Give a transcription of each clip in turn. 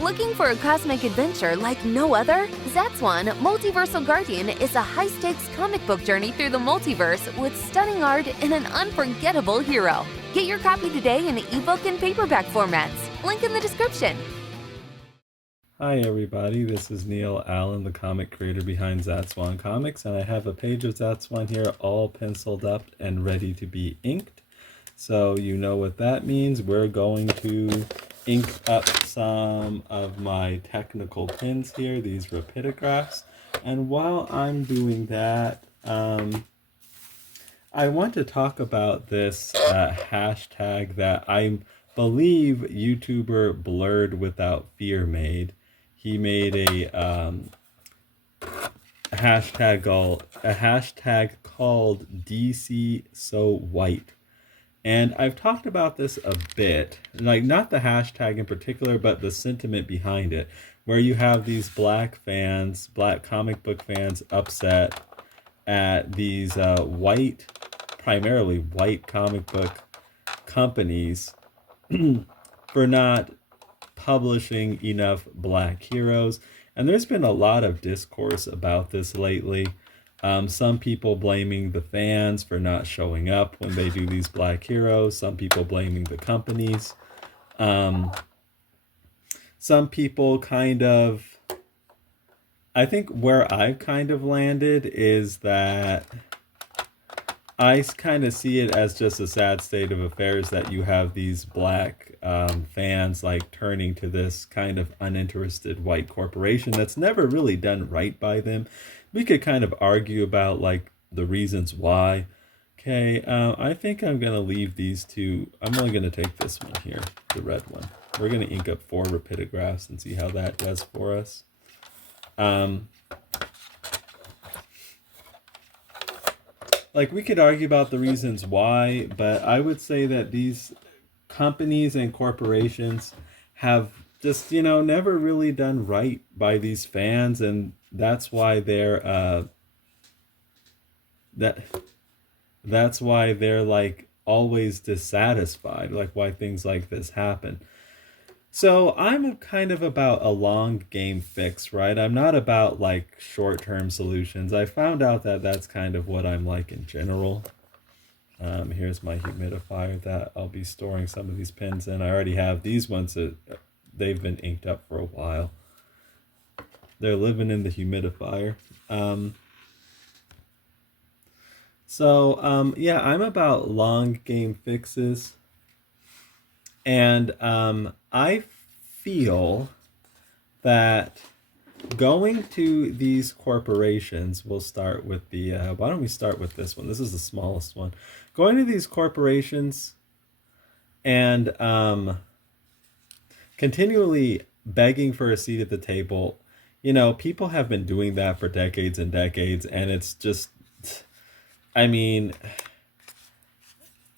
Looking for a cosmic adventure like no other? Zatswan, Multiversal Guardian is a high-stakes comic book journey through the multiverse with stunning art and an unforgettable hero. Get your copy today in ebook and paperback formats. Link in the description. Hi everybody, this is Neil Allen, the comic creator behind Zatswan Comics, and I have a page of Zatswan here all penciled up and ready to be inked. So you know what that means. We're going to ink up some of my technical pins here, these rapidographs. And while I'm doing that, I want to talk about this hashtag that I believe YouTuber Blurred Without Fear made. He made a hashtag called DC So White. And I've talked about this a bit, like not the hashtag in particular, but the sentiment behind it, where you have these black fans, black comic book fans upset at these primarily white comic book companies for not publishing enough black heroes. And there's been a lot of discourse about this lately. Some people blaming the fans for not showing up when they do these black heroes. Some people blaming the companies. Some people kind of, I think where I've kind of landed is that I kind of see it as just a sad state of affairs that you have these black fans like turning to this kind of uninterested white corporation that's never really done right by them. We could kind of argue about like the reasons why. Okay, I think I'm going to leave these two. I'm only going to take this one here, the red one. We're going to ink up 4 rapidographs and see how that does for us. Like we could argue about the reasons why, but I would say that these companies and corporations have just, never really done right by these fans, and that's why they're that's why they're like always dissatisfied, like why things like this happen. So I'm kind of about a long game fix, right? I'm not about like short-term solutions. I found out that that's kind of what I'm like in general. Here's my humidifier that I'll be storing some of these pins in. I already have these ones that they've been inked up for a while. They're living in the humidifier. Yeah, I'm about long game fixes. And I feel that going to these corporations, we'll start with the, why don't we start with this one? This is the smallest one. Going to these corporations and continually begging for a seat at the table. People have been doing that for decades and decades, and it's just, I mean,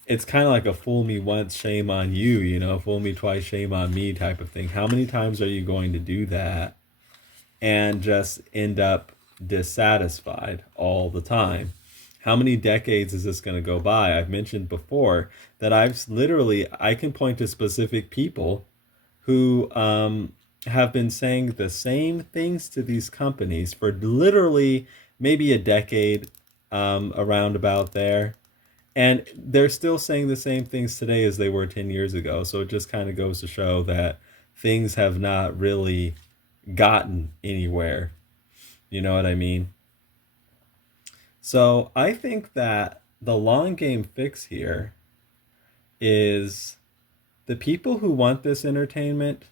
it's kind of like a fool me once, shame on you, fool me twice, shame on me type of thing. How many times are you going to do that and just end up dissatisfied all the time? How many decades is this going to go by? I've mentioned before that I can point to specific people who have been saying the same things to these companies for literally maybe a decade, around about there. And they're still saying the same things today as they were 10 years ago. So it just kind of goes to show that things have not really gotten anywhere. You know what I mean? So I think that the long game fix here is the people who want this entertainment,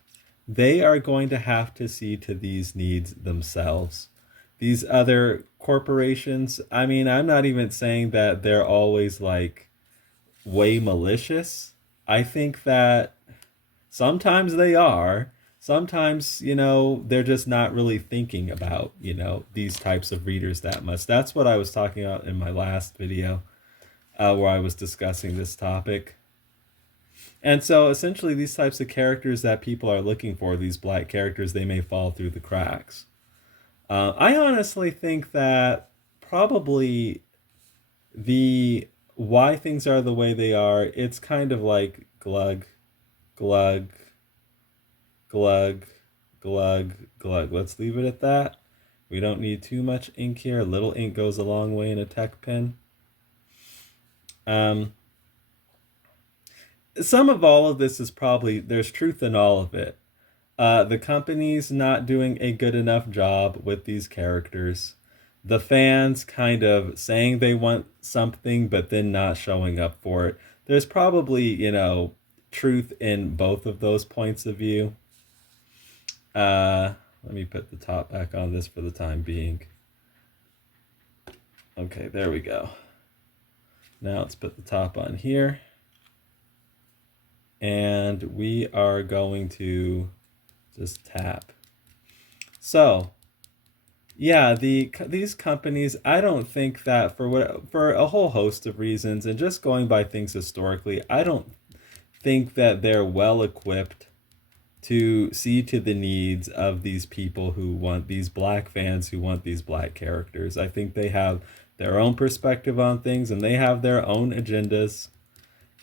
they are going to have to see to these needs themselves. These other corporations, I mean, I'm not even saying that they're always like way malicious. I think that sometimes they are. Sometimes, they're just not really thinking about, these types of readers that much. That's what I was talking about in my last video, where I was discussing this topic. And so essentially these types of characters that people are looking for, these black characters, they may fall through the cracks. I honestly think that probably the why things are the way they are, it's kind of like glug, glug, glug, glug, glug. Let's leave it at that. We don't need too much ink here. A little ink goes a long way in a tech pen. Some of all of this is probably, there's truth in all of it. The company's not doing a good enough job with these characters. The fans kind of saying they want something, but then not showing up for it. There's probably, truth in both of those points of view. Let me put the top back on this for the time being. Okay, there we go. Now let's put the top on here. And we are going to just tap. So, yeah, these companies, I don't think that for a whole host of reasons, and just going by things historically, I don't think that they're well equipped to see to the needs of these people who want these black fans who want these black characters. I think they have their own perspective on things and they have their own agendas.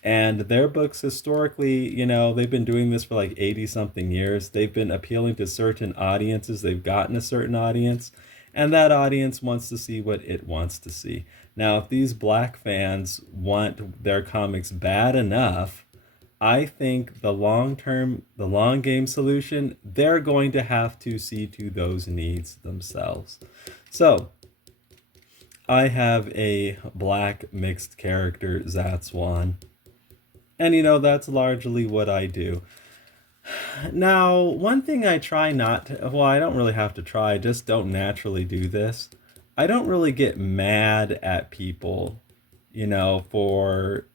And their books historically, they've been doing this for like 80 something years. They've been appealing to certain audiences. They've gotten a certain audience, and that audience wants to see what it wants to see. Now, if these black fans want their comics bad enough, I think the long game solution, they're going to have to see to those needs themselves. So, I have a black mixed character, Zatswan. And that's largely what I do. Now, one thing I try not to, well, I don't really have to try, I just don't naturally do this. I don't really get mad at people, for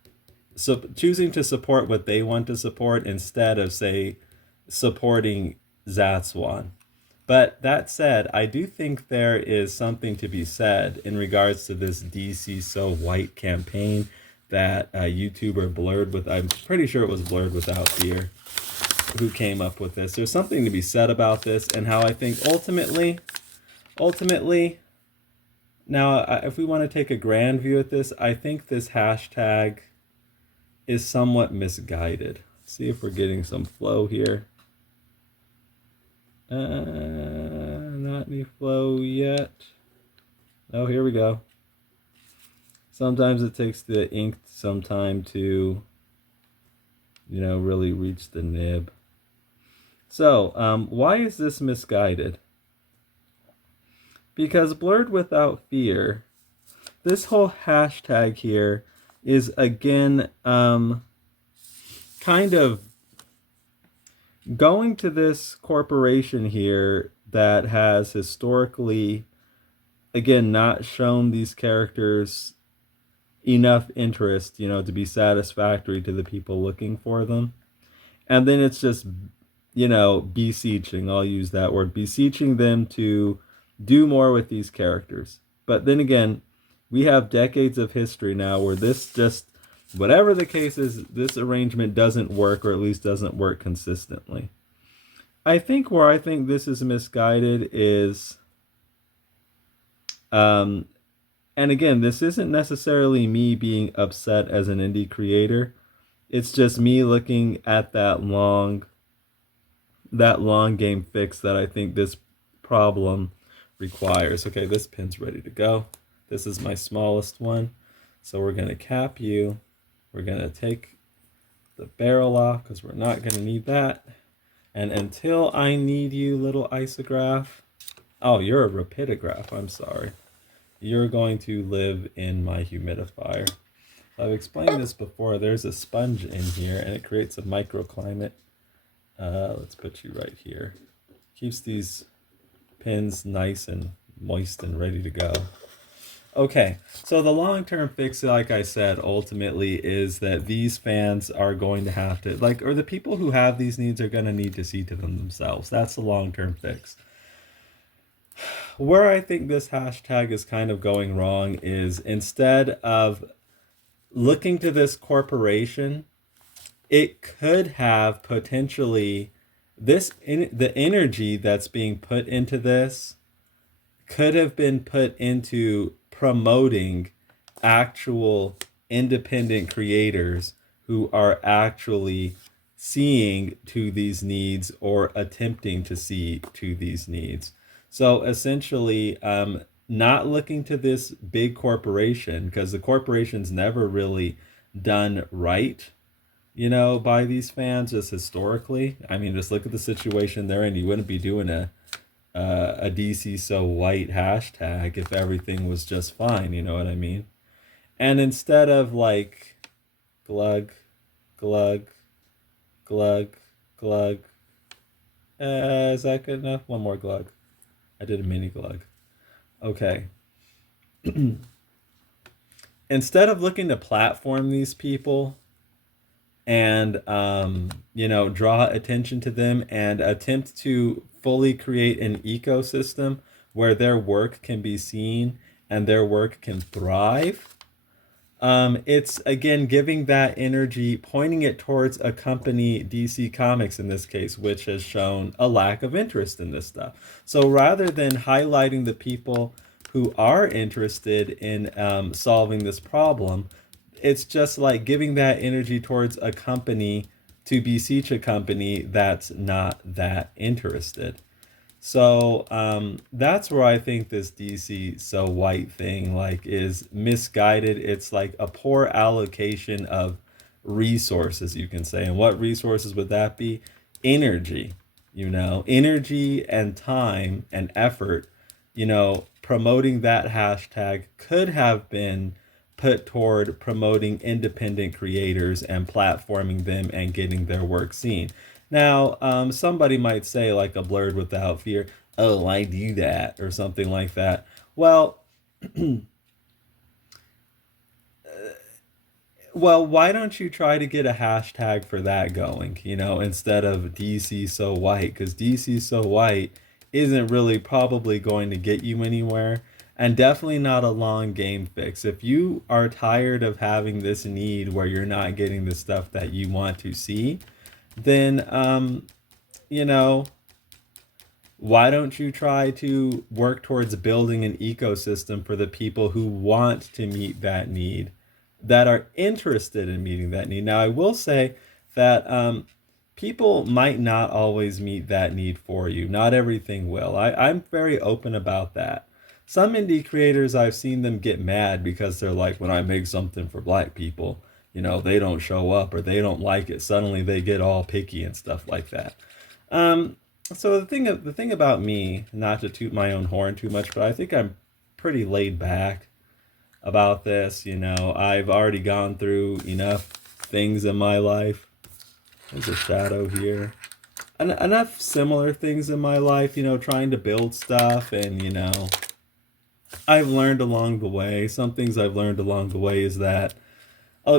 choosing to support what they want to support instead of, say, supporting Zatswan. But that said, I do think there is something to be said in regards to this DC So White campaign that YouTuber Blurred with, I'm pretty sure it was Blurred Without Fear, who came up with this. There's something to be said about this and how I think ultimately, now if we want to take a grand view at this, I think this hashtag is somewhat misguided. Let's see if we're getting some flow here. Not any flow yet. Oh, here we go. Sometimes it takes the ink some time to, really reach the nib. So, why is this misguided? Because Blurred Without Fear, this whole hashtag here is, again, kind of going to this corporation here that has historically, again, not shown these characters enough interest, to be satisfactory to the people looking for them. And then it's just, beseeching, I'll use that word, beseeching them to do more with these characters. But then again, we have decades of history now where this just, whatever the case is, this arrangement doesn't work, or at least doesn't work consistently. I think where I think this is misguided is, and again, this isn't necessarily me being upset as an indie creator. It's just me looking at that long game fix that I think this problem requires. Okay, this pin's ready to go. This is my smallest one. So we're going to cap you. We're going to take the barrel off because we're not going to need that. And until I need you, little isograph. Oh, you're a rapidograph. I'm sorry. You're going to live in my humidifier. I've explained this before. There's a sponge in here and it creates a microclimate. Let's put you right here. Keeps these pins nice and moist and ready to go. Okay, so the long-term fix, like I said, ultimately is that these fans are going to have to, or the people who have these needs are going to need to see to them themselves. That's the long-term fix. Where I think this hashtag is kind of going wrong is instead of looking to this corporation, it could have potentially the energy that's being put into this could have been put into promoting actual independent creators who are actually seeing to these needs or attempting to see to these needs. So essentially, not looking to this big corporation, because the corporation's never really done right, by these fans, just historically. I mean, just look at the situation they're in. You wouldn't be doing a DC so white hashtag if everything was just fine. You know what I mean? And instead of like glug, glug, glug, glug, is that good enough? One more glug. I did a mini glug. Okay. Instead of looking to platform these people and draw attention to them and attempt to fully create an ecosystem where their work can be seen and their work can thrive, it's again giving that energy, pointing it towards a company, DC Comics in this case, which has shown a lack of interest in this stuff. So rather than highlighting the people who are interested in solving this problem, it's just like giving that energy towards a company to beseech a company that's not that interested. So that's where I think this DC so white thing is misguided. It's like a poor allocation of resources, you can say. And what resources would that be? Energy, energy and time and effort, promoting that hashtag could have been put toward promoting independent creators and platforming them and getting their work seen. Now, somebody might say, like a Blurred Without Fear, oh, I do that, or something like that. Well, why don't you try to get a hashtag for that going, instead of DC So White? Because DC So White isn't really probably going to get you anywhere, and definitely not a long game fix. If you are tired of having this need where you're not getting the stuff that you want to see, then, why don't you try to work towards building an ecosystem for the people who want to meet that need, that are interested in meeting that need? Now, I will say that people might not always meet that need for you. Not everything will. I'm very open about that. Some indie creators, I've seen them get mad because they're like, when I make something for black people, they don't show up or they don't like it. Suddenly they get all picky and stuff like that. So the thing about me, not to toot my own horn too much, but I think I'm pretty laid back about this. I've already gone through enough things in my life. There's a shadow here. Enough similar things in my life, trying to build stuff, and I've learned along the way. Some things I've learned along the way is that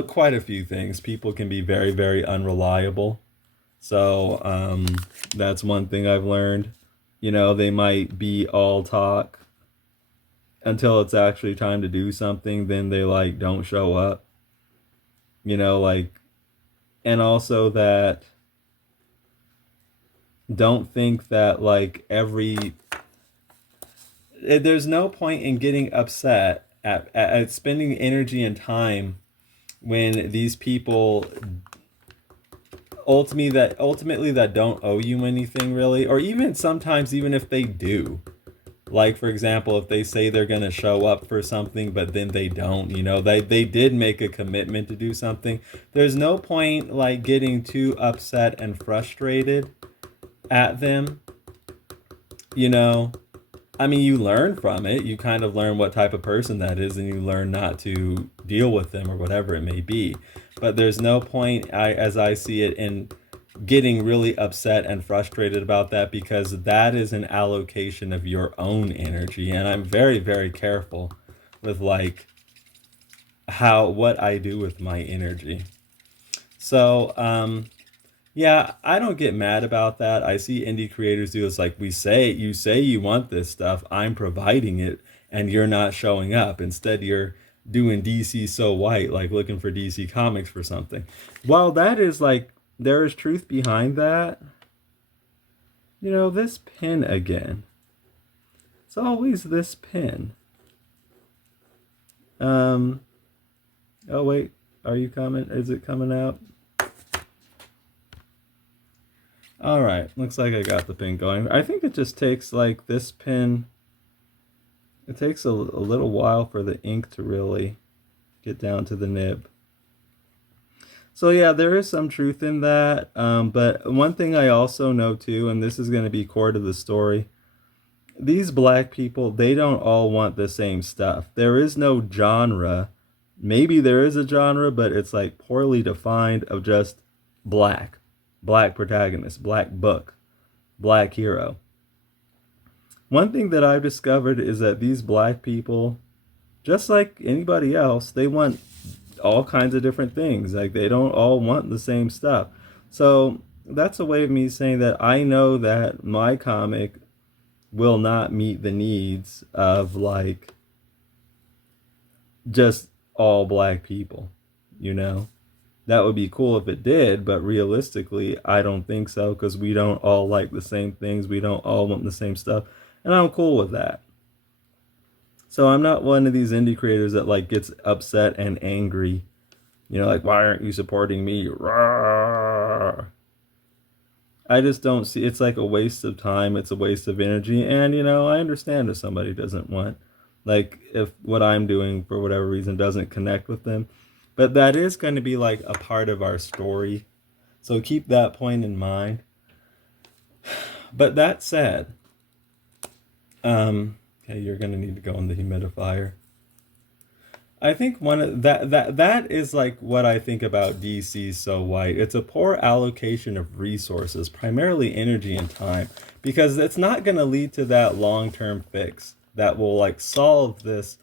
quite a few things. People can be very, very unreliable. So that's one thing I've learned. They might be all talk until it's actually time to do something. Then they don't show up. And also that don't think that there's no point in getting upset at spending energy and time when these people ultimately that don't owe you anything really, or even sometimes even if they do. Like, for example, if they say they're going to show up for something, but then they don't, they did make a commitment to do something. There's no point getting too upset and frustrated at them. I mean, you learn from it. You kind of learn what type of person that is, and you learn not to deal with them or whatever it may be. But there's no point, as I see it, in getting really upset and frustrated about that, because that is an allocation of your own energy. And I'm very, very careful with what I do with my energy. So, yeah, I don't get mad about that. I see indie creators do. It's like, you say you want this stuff, I'm providing it, and you're not showing up. Instead, you're doing DC so white, looking for DC Comics for something. While that is there is truth behind that, this pin again. It's always this pin. Oh wait, are you coming? Is it coming out? All right, looks like I got the pin going. I think it just takes like this pin. It takes a little while for the ink to really get down to the nib. So yeah, there is some truth in that. But one thing I also know too, and this is going to be core to the story, these black people, they don't all want the same stuff. There is no genre. Maybe there is a genre, but it's like poorly defined of just black. Black protagonist, black book, black hero. One thing that I've discovered is that these black people, just like anybody else, they want all kinds of different things. Like they don't all want the same stuff. So that's a way of me saying that I know that my comic will not meet the needs of like just all black people, you know? That would be cool if it did, but realistically, I don't think so because we don't all like the same things. We don't all want the same stuff. And I'm cool with that. So I'm not one of these indie creators that like gets upset and angry. You know, like, why aren't you supporting me? Rawr. I just don't see, it's like a waste of time. It's a waste of energy. And, you know, I understand if somebody doesn't want, like, if what I'm doing for whatever reason doesn't connect with them. But that is going to be like a part of our story. So keep that point in mind. But that said, okay, you're going to need to go in the humidifier. I think one of that is like what I think about DC So White. It's a poor allocation of resources, primarily energy and time, because it's not going to lead to that long-term fix that will like solve this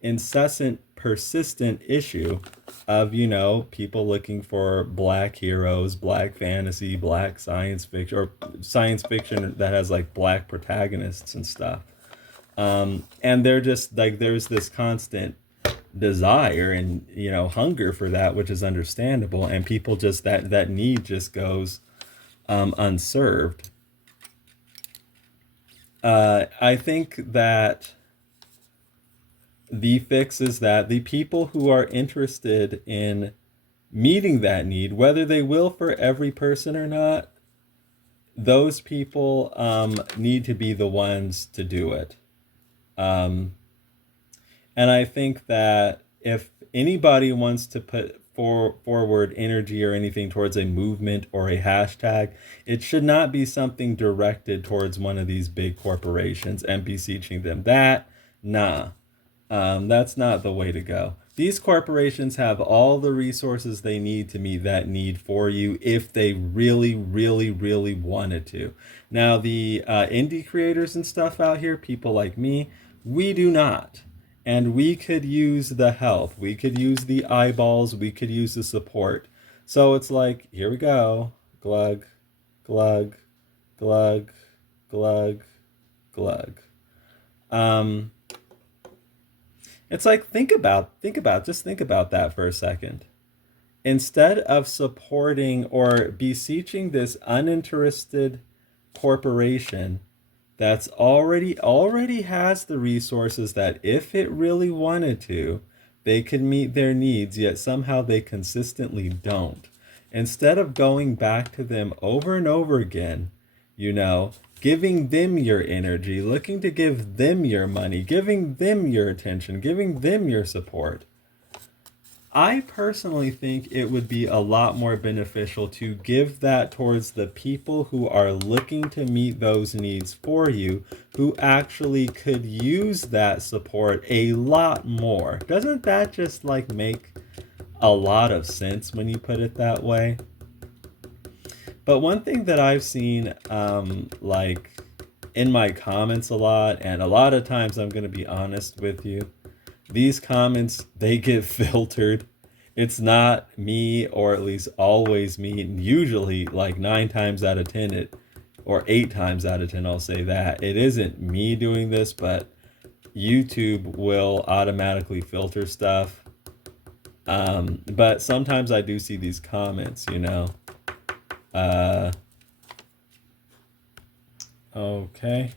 incessant, persistent issue of, you know, people looking for black heroes, black fantasy, black science fiction, or science fiction that has like black protagonists and stuff. And they're just like, there's this constant desire and, you know, hunger for that, which is understandable, and people just that need just goes unserved. I think that the fix is that the people who are interested in meeting that need, whether they will for every person or not, those people need to be the ones to do it. And I think that if anybody wants to put forward energy or anything towards a movement or a hashtag, it should not be something directed towards one of these big corporations and beseeching them. That's not the way to go. These corporations have all the resources they need to meet that need for you if they really, really, really wanted to. Now, the indie creators and stuff out here, people like me, we do not. And we could use the help. We could use the eyeballs. We could use the support. So it's like, here we go. Glug, glug, glug, glug, glug. It's like, think about that for a second. Instead of supporting or beseeching this uninterested corporation that's already has the resources that if it really wanted to, they could meet their needs, yet somehow they consistently don't. Instead of going back to them over and over again, you know, giving them your energy, looking to give them your money, giving them your attention, giving them your support, I personally think it would be a lot more beneficial to give that towards the people who are looking to meet those needs for you, who actually could use that support a lot more. Doesn't that just like make a lot of sense when you put it that way? But one thing that I've seen like in my comments a lot, and a lot of times I'm going to be honest with you, these comments, they get filtered. It's not me, or at least always me. Usually like 9 times out of 10, or 8 times out of 10, I'll say that. It isn't me doing this, but YouTube will automatically filter stuff. But sometimes I do see these comments, you know. Okay.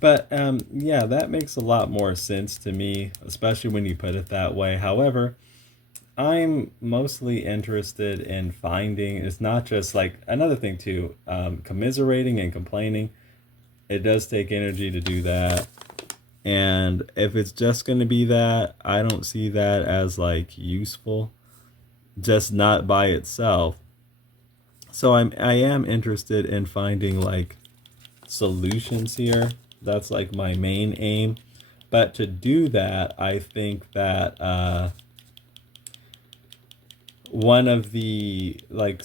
But yeah, that makes a lot more sense to me, especially when you put it that way. However, I'm mostly interested in finding, it's not just like another thing too, commiserating and complaining. It does take energy to do that. And if it's just going to be that, I don't see that as like useful, just not by itself. So I am interested in finding like solutions here. That's like my main aim. But to do that, I think that one of the like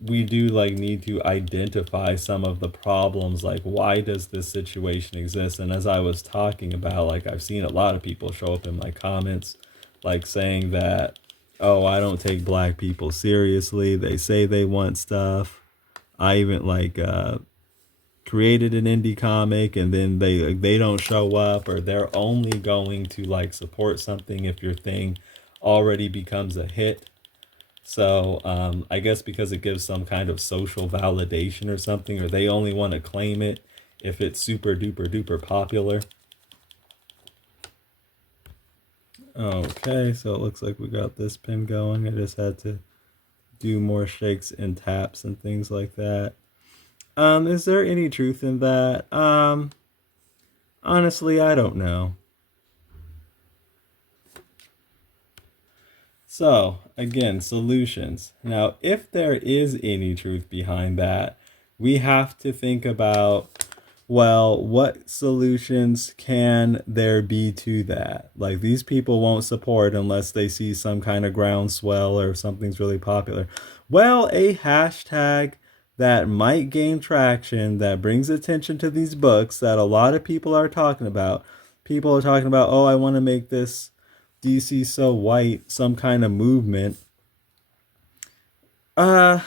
we do like need to identify some of the problems, like why does this situation exist. And as I was talking about, like I've seen a lot of people show up in my comments like saying that, oh, I don't take black people seriously, they say they want stuff. I even like created an indie comic and then they don't show up, or they're only going to like support something if your thing already becomes a hit. So I guess because it gives some kind of social validation or something, or they only want to claim it if it's super duper duper popular. Okay, so it looks like we got this pin going. I just had to do more shakes and taps and things like that. Is there any truth in that? Honestly, I don't know. So, again, solutions. Now, if there is any truth behind that, we have to think about, well, what solutions can there be to that? Like, these people won't support unless they see some kind of groundswell or something's really popular. Well, a hashtag that might gain traction, that brings attention to these books that a lot of people are talking about. People are talking about, oh, I want to make this DC so white, some kind of movement. Uh,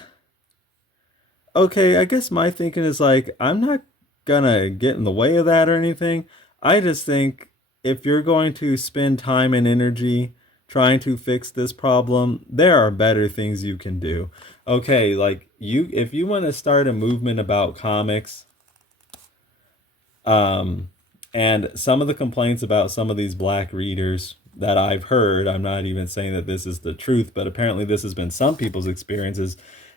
okay, I guess my thinking is like, I'm not gonna get in the way of that or anything. I just think if you're going to spend time and energy trying to fix this problem, there are better things you can do. Okay, like if you want to start a movement about comics, um, and some of the complaints about some of these black readers that I've heard, I'm not even saying that this is the truth, but apparently this has been some people's experiences.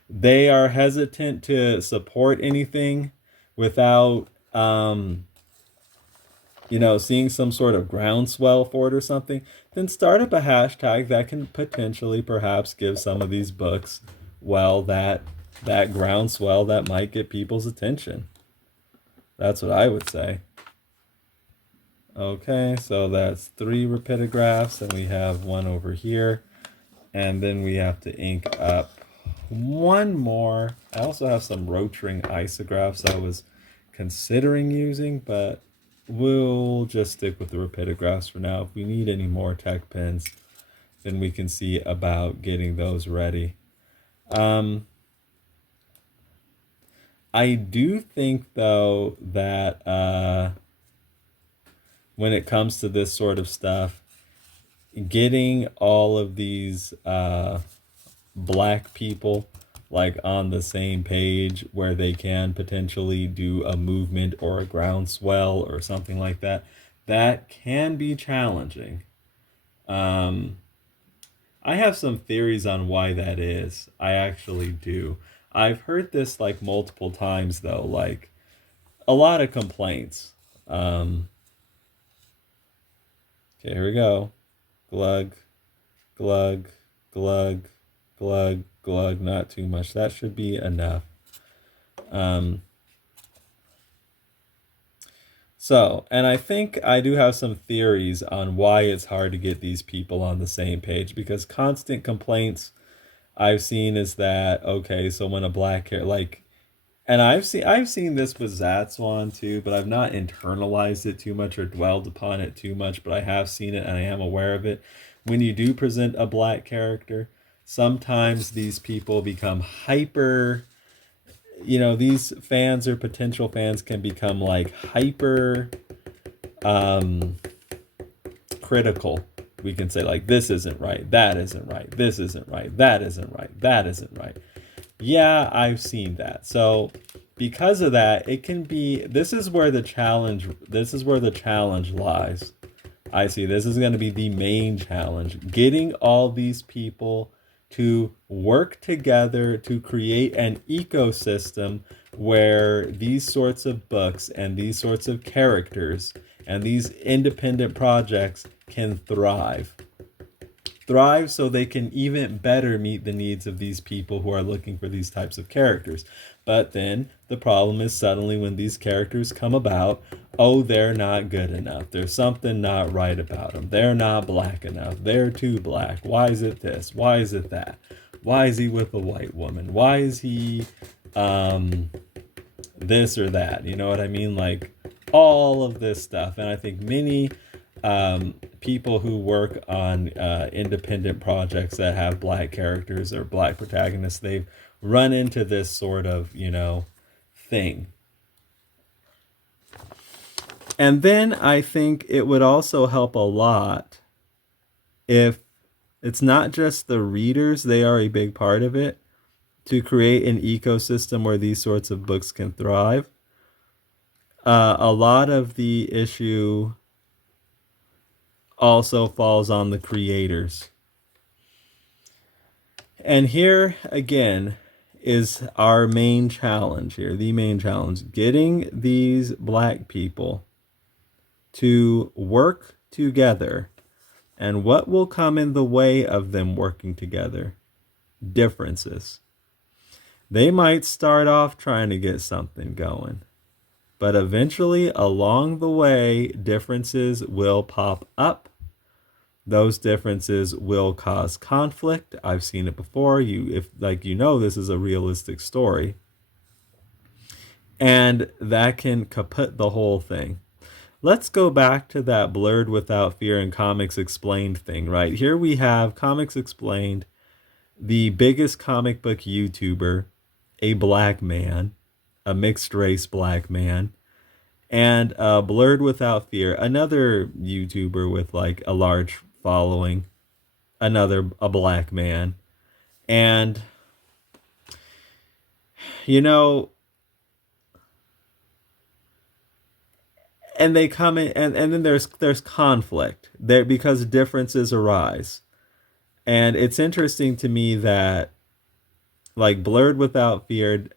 They are hesitant to support anything without, seeing some sort of groundswell for it or something. Then start up a hashtag that can potentially perhaps give some of these books, well, that groundswell that might get people's attention. That's what I would say. Okay, so that's 3 rapidographs, and we have one over here. And then we have to ink up one more. I also have some Rotring isographs I was considering using, but we'll just stick with the rapidographs for now. If we need any more tech pens, then we can see about getting those ready. I do think, though, that when it comes to this sort of stuff, getting all of these black people like on the same page where they can potentially do a movement or a groundswell or something like that, that can be challenging. I have some theories on why that is. I actually do. I've heard this like multiple times though, like a lot of complaints. Okay, here we go. Glug, glug, glug, glug, glug. Not too much. That should be enough. So, and I think I do have some theories on why it's hard to get these people on the same page, because constant complaints I've seen is that, okay, so when a black hair, like, and I've seen this with Zatswan too, but I've not internalized it too much or dwelled upon it too much, but I have seen it and I am aware of it. When you do present a black character, sometimes these people become hyper, these fans or potential fans can become like hyper critical. We can say like, this isn't right, that isn't right, this isn't right, that isn't right, that isn't right. Yeah, I've seen that. So because of that, it can be, this is where the challenge lies. I see this is going to be the main challenge. Getting all these people to work together to create an ecosystem where these sorts of books and these sorts of characters and these independent projects can thrive. Thrive so they can even better meet the needs of these people who are looking for these types of characters. But then the problem is suddenly when these characters come about, oh, they're not good enough. There's something not right about them. They're not black enough. They're too black. Why is it this? Why is it that? Why is he with a white woman? Why is he this or that? You know what I mean? Like all of this stuff. And I think many people who work on independent projects that have black characters or black protagonists, they've run into this sort of, thing. And then I think it would also help a lot if it's not just the readers, they are a big part of it, to create an ecosystem where these sorts of books can thrive. A lot of the issue also falls on the creators. And here again is our main challenge here, the main challenge, getting these black people to work together. And what will come in the way of them working together? Differences. They might start off trying to get something going, but eventually along the way, differences will pop up. Those differences will cause conflict. I've seen it before. This is a realistic story. And that can kaput the whole thing. Let's go back to that Blurred Without Fear and Comics Explained thing, right? Here we have Comics Explained, the biggest comic book YouTuber, a black man, a mixed race black man, and Blurred Without Fear, another YouTuber with like a large following, a black man. And and they come in, and then there's conflict there because differences arise. And it's interesting to me that like Blurred Without Fear,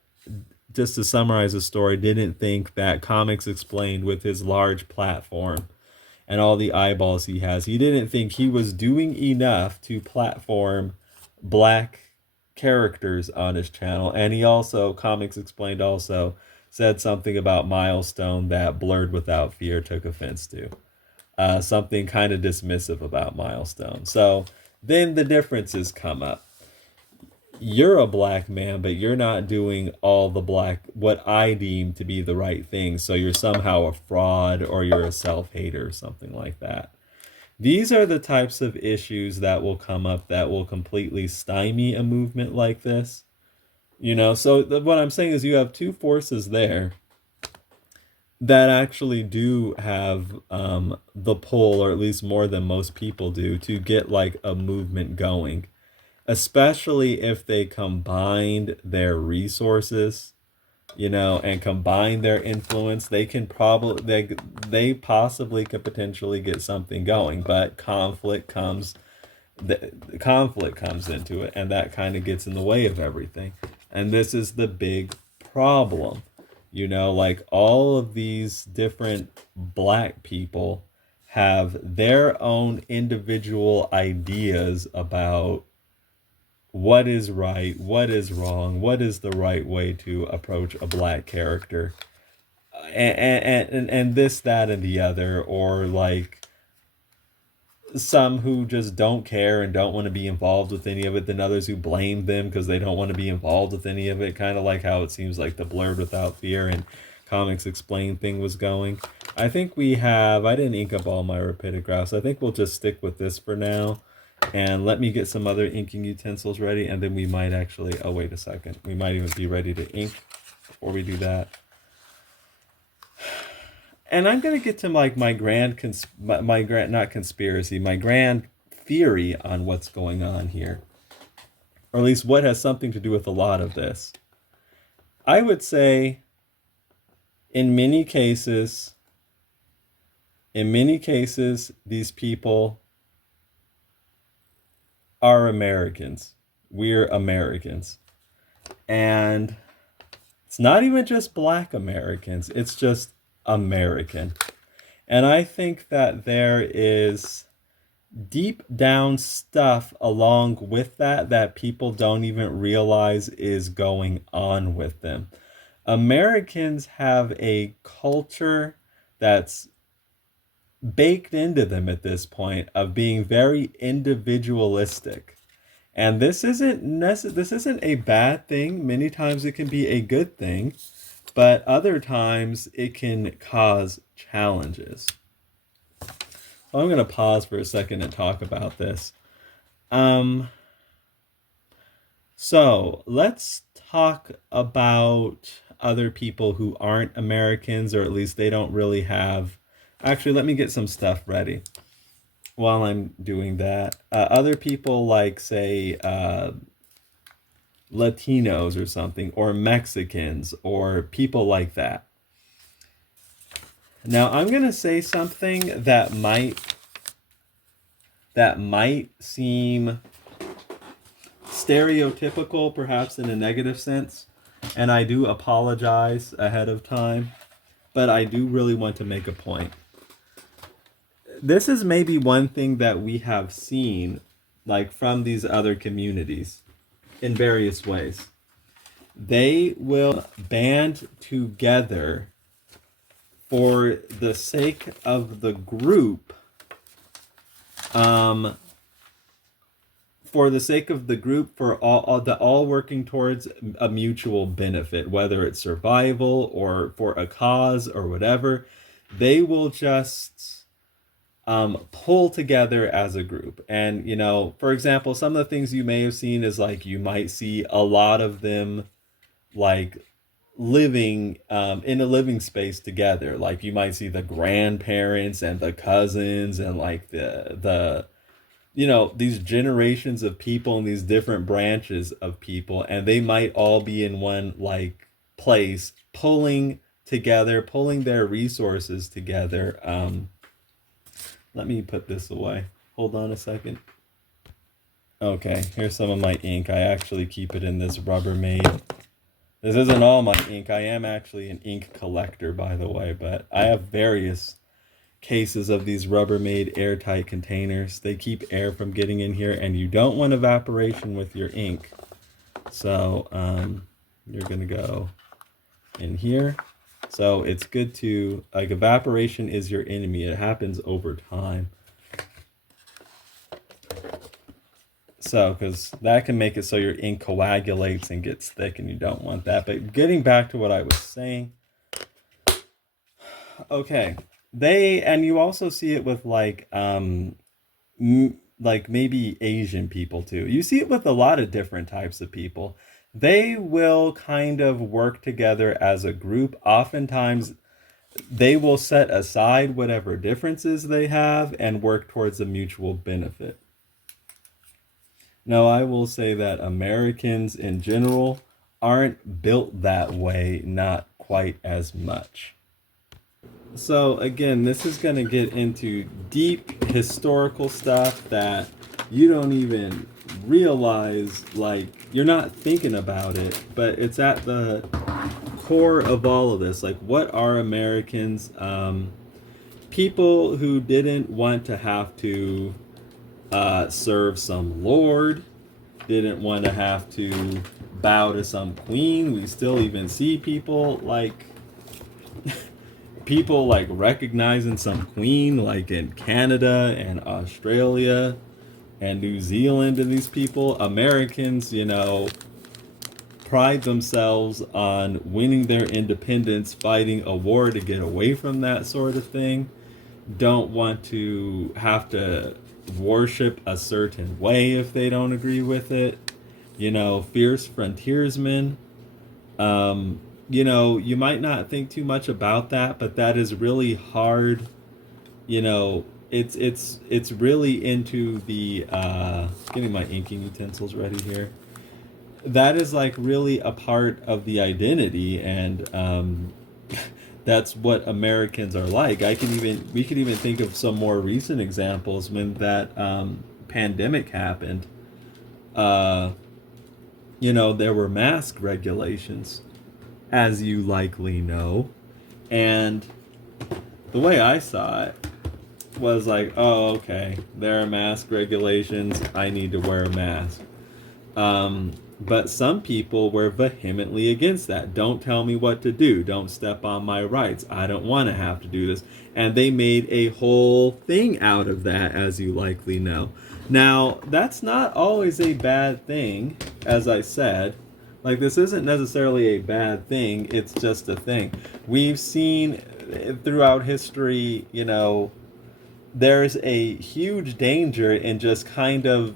just to summarize the story, didn't think that Comics Explained, with his large platform and all the eyeballs he has, he didn't think he was doing enough to platform black characters on his channel. And he also, Comics Explained also said something about Milestone that Blurred Without Fear took offense to. Something kind of dismissive about Milestone. So then the differences come up. You're a black man, but you're not doing all the what I deem to be the right thing. So you're somehow a fraud, or you're a self-hater or something like that. These are the types of issues that will come up that will completely stymie a movement like this. So what I'm saying is you have two forces there that actually do have the pull, or at least more than most people do, to get like a movement going. Especially if they combined their resources, and combine their influence, they possibly could potentially get something going. But conflict comes into it, and that kind of gets in the way of everything. And this is the big problem. Like all of these different black people have their own individual ideas about what is right, what is wrong, what is the right way to approach a black character, and this, that, and the other, or like some who just don't care and don't want to be involved with any of it, than others who blame them because they don't want to be involved with any of it, kind of like how it seems like the Blurred Without Fear and Comics Explained thing was going. I think I didn't ink up all my rapidographs. I think we'll just stick with this for now. And let me get some other inking utensils ready, and then we might actually, oh, wait a second. We might even be ready to ink before we do that. And I'm going to get to like my grand theory on what's going on here. Or at least what has something to do with a lot of this. I would say, in many cases, In many cases, these people are Americans. We're Americans. And it's not even just Black Americans, it's just American. And I think that there is deep down stuff along with that that people don't even realize is going on with them. Americans have a culture that's baked into them at this point of being very individualistic. And this isn't a bad thing. Many times it can be a good thing, but other times it can cause challenges. So I'm going to pause for a second and talk about this. So let's talk about other people who aren't Americans, or at least they don't really have. Actually, let me get some stuff ready while I'm doing that. Other people like, say, Latinos or something, or Mexicans, or people like that. Now, I'm going to say something that might seem stereotypical, perhaps in a negative sense, and I do apologize ahead of time, but I do really want to make a point. This is maybe one thing that we have seen, like, from these other communities in various ways. They will band together for the sake of the group, for all working towards a mutual benefit, whether it's survival or for a cause or whatever. They will just pull together as a group. And, you know, for example, some of the things you may have seen is, like, you might see a lot of them, like, living in a living space together. Like, you might see the grandparents and the cousins and, like, the you know, these generations of people and these different branches of people, and they might all be in one, like, place, pulling together, pulling their resources together. Let me put this away. Hold on a second. Okay, here's some of my ink. I actually keep it in this Rubbermaid. This isn't all my ink. I am actually an ink collector, by the way, but I have various cases of these Rubbermaid airtight containers. They keep air from getting in here, and you don't want evaporation with your ink. So you're gonna go in here. So it's good to, like, evaporation is your enemy. It happens over time. So, because that can make it so your ink coagulates and gets thick, and you don't want that. But getting back to what I was saying. Okay. And you also see it with, like, like, maybe Asian people too. You see it with a lot of different types of people. They will kind of work together as a group. Oftentimes, they will set aside whatever differences they have and work towards a mutual benefit. Now, I will say that Americans in general aren't built that way, not quite as much. So again, this is going to get into deep historical stuff that you don't even realize, like, you're not thinking about it, but it's at the core of all of this. Like, what are Americans? People who didn't want to have to serve some lord, didn't want to have to bow to some queen. We still even see people like recognizing some queen, like in Canada and Australia and New Zealand. And these people, Americans, you know, pride themselves on winning their independence, fighting a war to get away from that sort of thing. Don't want to have to worship a certain way if they don't agree with it. You know, fierce frontiersmen. You know, you might not think too much about that, but that is really hard. You know, it's really into the getting my inking utensils ready here. That is, like, really a part of the identity, and that's what Americans are like. We could even think of some more recent examples when that pandemic happened. Uh, there were mask regulations, as you likely know, and the way I saw it was like, oh, okay, there are mask regulations. I need to wear a mask. But some people were vehemently against that. Don't tell me what to do. Don't step on my rights. I don't want to have to do this. And they made a whole thing out of that, as you likely know. Now, that's not always a bad thing, as I said. Like, this isn't necessarily a bad thing. It's just a thing. We've seen throughout history, there's a huge danger in just kind of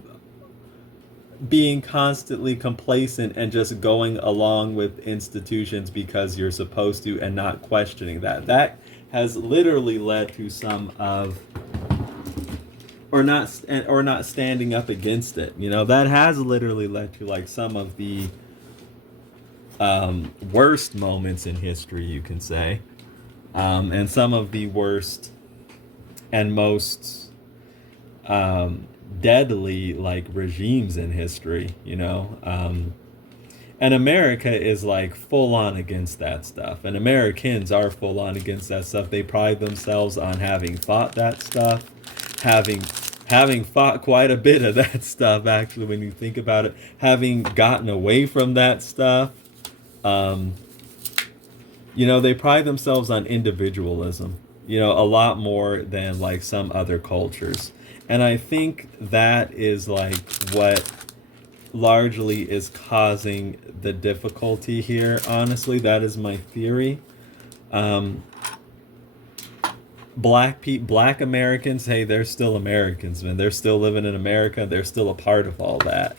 being constantly complacent and just going along with institutions because you're supposed to and not questioning that. That has literally led to some of or not standing up against it. That has literally led to like some of the worst moments in history, you can say, and some of the worst and most deadly like regimes in history, and America is like full on against that stuff, and Americans are full on against that stuff. They pride themselves on having fought that stuff, having fought quite a bit of that stuff, actually, when you think about it, having gotten away from that stuff. They pride themselves on individualism, a lot more than like some other cultures. And I think that is like what largely is causing the difficulty here. Honestly, that is my theory. Black Americans, hey, they're still Americans, man. They're still living in America. They're still a part of all that,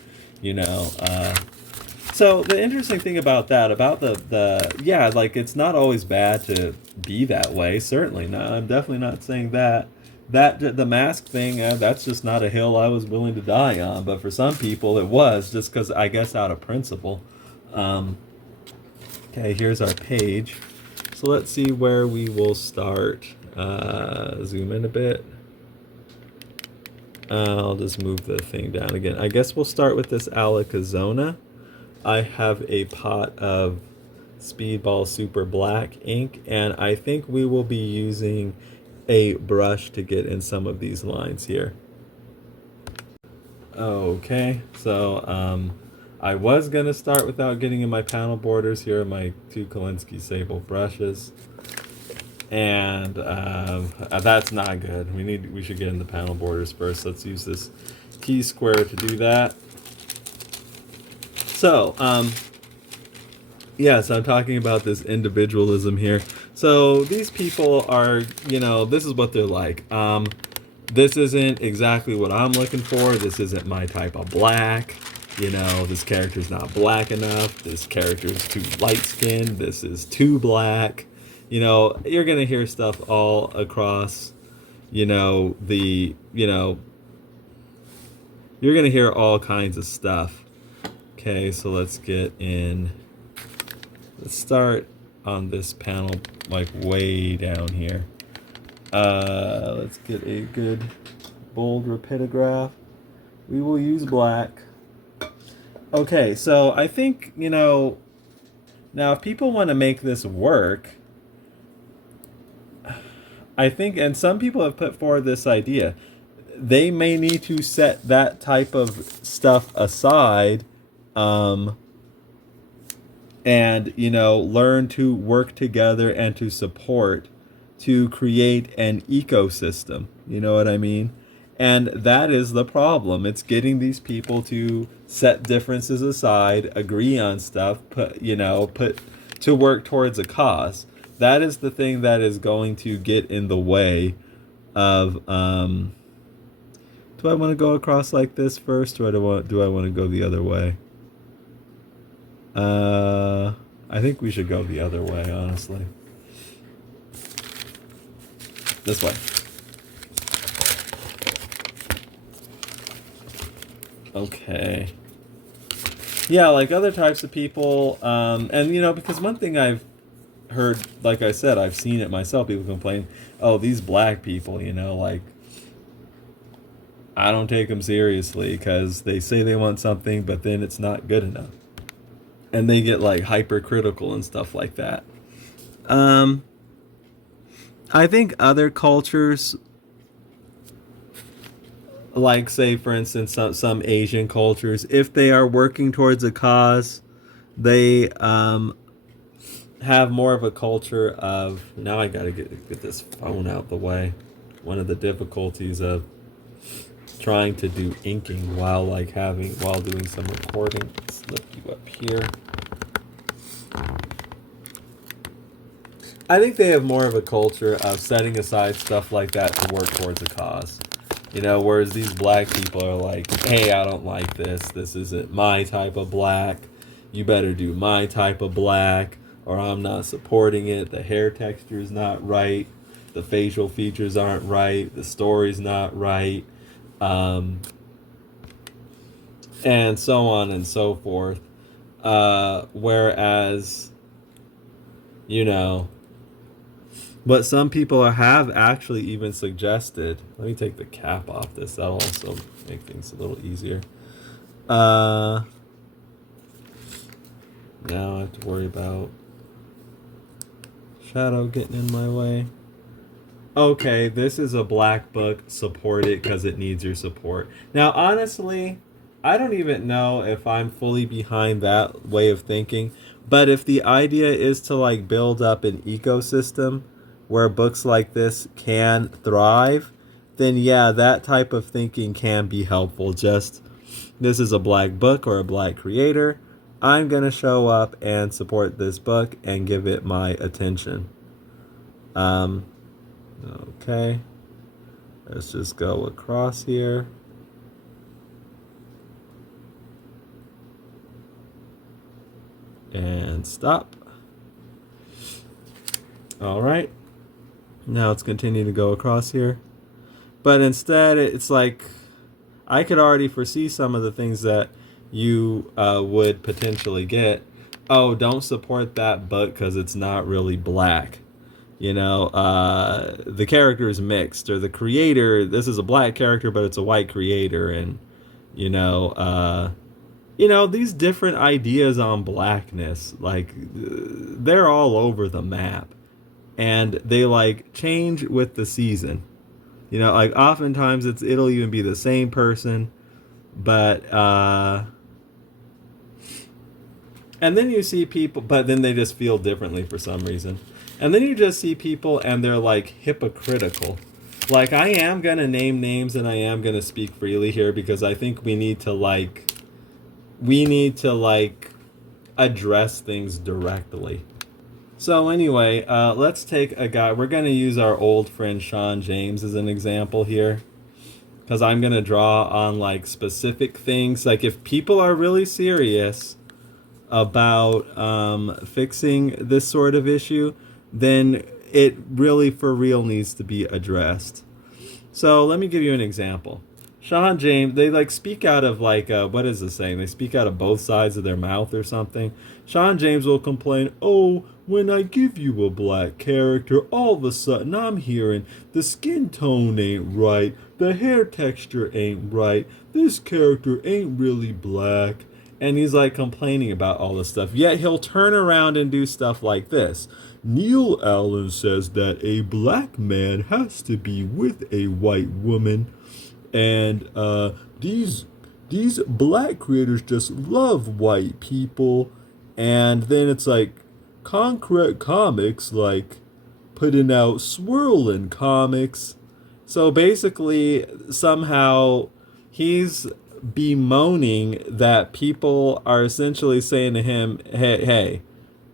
So the interesting thing about that, about the like, it's not always bad to be that way. Certainly not. I'm definitely not saying that. The mask thing, that's just not a hill I was willing to die on. But for some people, it was, just because, I guess, out of principle. Okay, here's our page. So let's see where we will start. Zoom in a bit. I'll just move the thing down again. I guess we'll start with this Alakazona. I have a pot of Speedball Super Black ink, and I think we will be using a brush to get in some of these lines here. Okay, so I was going to start without getting in my panel borders. Here are my two Kolinsky Sable brushes. And that's not good. We should get in the panel borders first. Let's use this key square to do that. So, so I'm talking about this individualism here. So these people are, this is what they're like. This isn't exactly what I'm looking for. This isn't my type of black. This character's not black enough. This character's too light-skinned. This is too black. You're going to hear stuff all across, you're going to hear all kinds of stuff. Okay, so let's get in. Let's start on this panel, like way down here. Let's get a good bold rapidograph. We will use black. Okay, so I think, now if people want to make this work, I think, and some people have put forward this idea, they may need to set that type of stuff aside, and, learn to work together and to support to create an ecosystem. You know what I mean? And that is the problem. It's getting these people to set differences aside, agree on stuff, put to work towards a cause. That is the thing that is going to get in the way of, do I want to go across like this first, or do I want to go the other way? I think we should go the other way, honestly. This way. Okay. Yeah, like other types of people, and because one thing I've heard, like I said, I've seen it myself. People complain, oh, these black people, like, I don't take them seriously because they say they want something, but then it's not good enough. And they get like hypercritical and stuff like that. Um, I think other cultures, like say for instance some Asian cultures, if they are working towards a cause, they have more of a culture of, now I gotta get this phone out the way. One of the difficulties of trying to do inking while doing some recording. Let's lift you up here. I think they have more of a culture of setting aside stuff like that to work towards a cause. Whereas these black people are like, hey, I don't like this. This isn't my type of black. You better do my type of black, or I'm not supporting it. The hair texture is not right. The facial features aren't right. The story's not right. And so on and so forth. Whereas, but some people have actually even suggested, let me take the cap off this, that'll also make things a little easier. Now I have to worry about shadow getting in my way. Okay, this is a black book, support it because it needs your support. Now, honestly, I don't even know if I'm fully behind that way of thinking, but if the idea is to like build up an ecosystem where books like this can thrive, then yeah, that type of thinking can be helpful. Just, this is a black book or a black creator, I'm going to show up and support this book and give it my attention. Okay, let's just go across here. And stop. All right. Now it's continuing to go across here. But instead, it's like, I could already foresee some of the things that you would potentially get. Oh, don't support that book because it's not really black. The character is mixed, or the creator, this is a black character, but it's a white creator. And, these different ideas on blackness, like, they're all over the map. And they, like, change with the season. Like, oftentimes it'll even be the same person, but, and then you see people, but then they just feel differently for some reason. And then you just see people and they're, like, hypocritical. Like, I am going to name names and I am going to speak freely here because I think we need to address things directly. So anyway, let's take a guy. We're going to use our old friend Sean James as an example here, because I'm going to draw on like specific things. Like, if people are really serious about fixing this sort of issue, then it really for real needs to be addressed. So let me give you an example. Sean James, they like speak out of like, what is the saying? They speak out of both sides of their mouth or something. Sean James will complain, oh, when I give you a black character, all of a sudden I'm hearing the skin tone ain't right, the hair texture ain't right, this character ain't really black. And he's like complaining about all this stuff. Yet he'll turn around and do stuff like this. Neil Allen says that a black man has to be with a white woman. And these black creators just love white people. And then it's like Concrete Comics like putting out swirling comics. So basically somehow he's bemoaning that people are essentially saying to him, hey,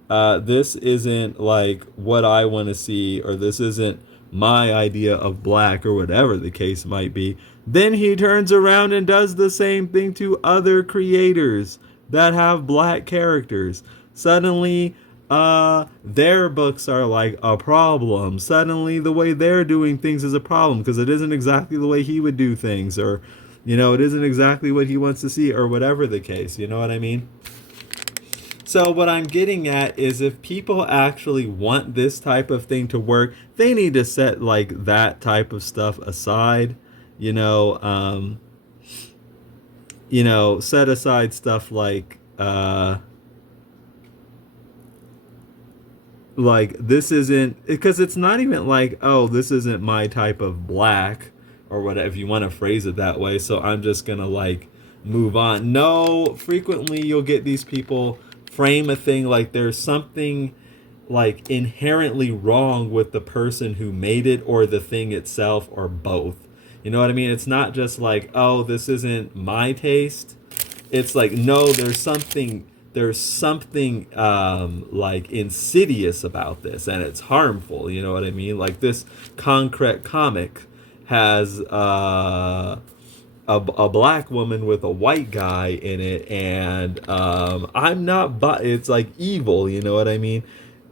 this isn't like what I want to see, or this isn't my idea of black, or whatever the case might be. Then he turns around and does the same thing to other creators that have black characters. Suddenly, their books are like a problem. Suddenly, the way they're doing things is a problem because it isn't exactly the way he would do things, or, it isn't exactly what he wants to see, or whatever the case. You know what I mean? So what I'm getting at is if people actually want this type of thing to work, they need to set like that type of stuff aside. You know, set aside stuff like this isn't, because it's not even like, oh, this isn't my type of black or whatever, if you want to phrase it that way, so I'm just gonna like move on. No, frequently you'll get these people frame a thing like there's something like inherently wrong with the person who made it or the thing itself or both. You know what I mean? It's not just like, oh, this isn't my taste. It's like, no, there's something like insidious about this, and it's harmful. You know what I mean? Like this concrete comic has a black woman with a white guy in it, and I'm not, but it's like evil. You know what I mean?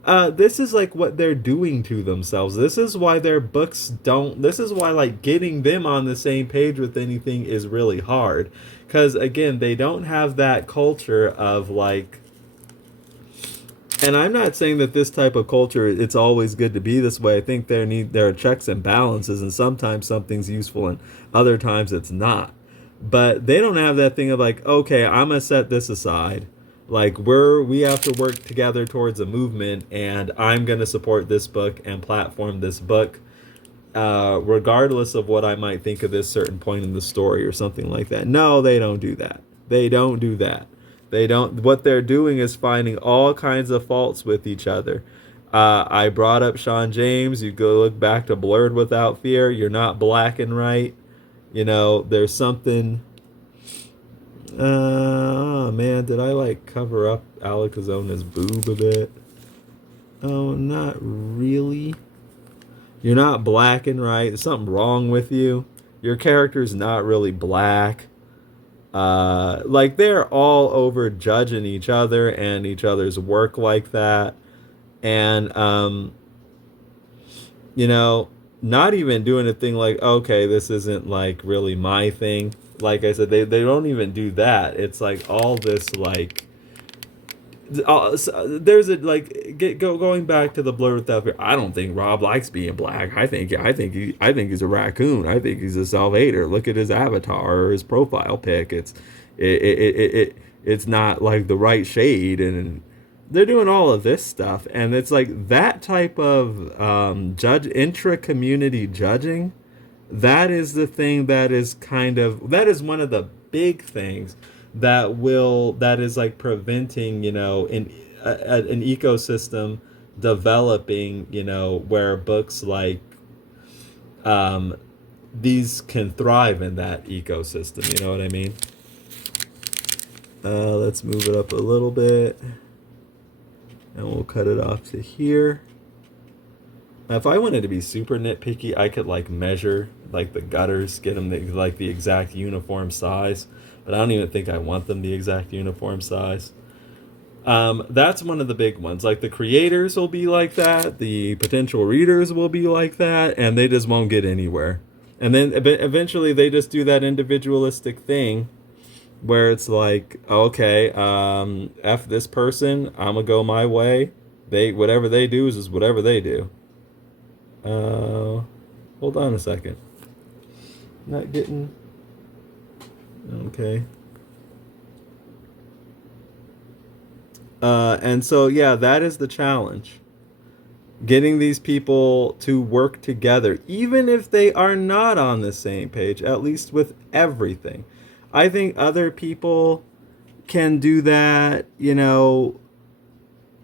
This is like what they're doing to themselves. This is why their books don't. This is why like getting them on the same page with anything is really hard, because again, they don't have that culture of like. And I'm not saying that this type of culture, it's always good to be this way. I think there are checks and balances, and sometimes something's useful and other times it's not. But they don't have that thing of like, okay, I'm gonna set this aside. Like we have to work together towards a movement, and I'm gonna support this book and platform this book, regardless of what I might think of this certain point in the story or something like that. No, they don't do that. They don't do that. They don't. What they're doing is finding all kinds of faults with each other. I brought up Sean James. You go look back to Blurred Without Fear. You're not black and right. There's something. Oh man, did I like cover up Alacazona's boob a bit? Oh, not really. You're not black and right. There's something wrong with you. Your character's not really black. Like they're all over judging each other and each other's work like that, and not even doing a thing like, okay, this isn't like really my thing. Like I said, they don't even do that. It's like all this like there's a like going back to the Blur Without Fear. I don't think Rob likes being black. I think he's a raccoon. I think he's a self-hater. Look at his avatar or his profile pic. It's not like the right shade, and they're doing all of this stuff, and it's like that type of judge intra community judging. That is the thing that is one of the big things that is like preventing an ecosystem developing, where books like these can thrive in that ecosystem. You know what I mean? Let's move it up a little bit, and we'll cut it off to here. If I wanted to be super nitpicky, I could like measure like the gutters, get them the exact uniform size, but I don't even think I want them the exact uniform size. That's one of the big ones. Like the creators will be like that, the potential readers will be like that, and they just won't get anywhere. And then eventually they just do that individualistic thing where it's like, okay, F this person, I'm gonna go my way. Whatever they do is whatever they do. Hold on a second. Not getting. Okay. And so, yeah, that is the challenge. Getting these people to work together, even if they are not on the same page, at least with everything. I think other people can do that,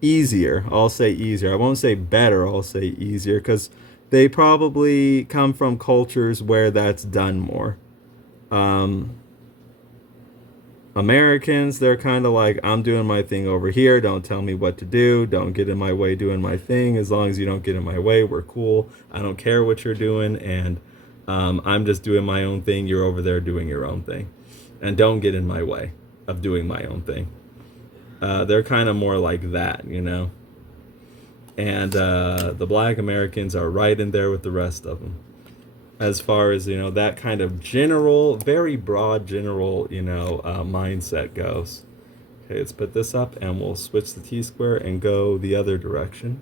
easier. I'll say easier. I won't say better, I'll say easier, because they probably come from cultures where that's done more. Americans, they're kind of like, I'm doing my thing over here. Don't tell me what to do. Don't get in my way doing my thing. As long as you don't get in my way, we're cool. I don't care what you're doing. And I'm just doing my own thing. You're over there doing your own thing. And don't get in my way of doing my own thing. They're kind of more like that, And the black Americans are right in there with the rest of them. As far as, that kind of general, very broad general, mindset goes. Okay, let's put this up and we'll switch the T-square and go the other direction.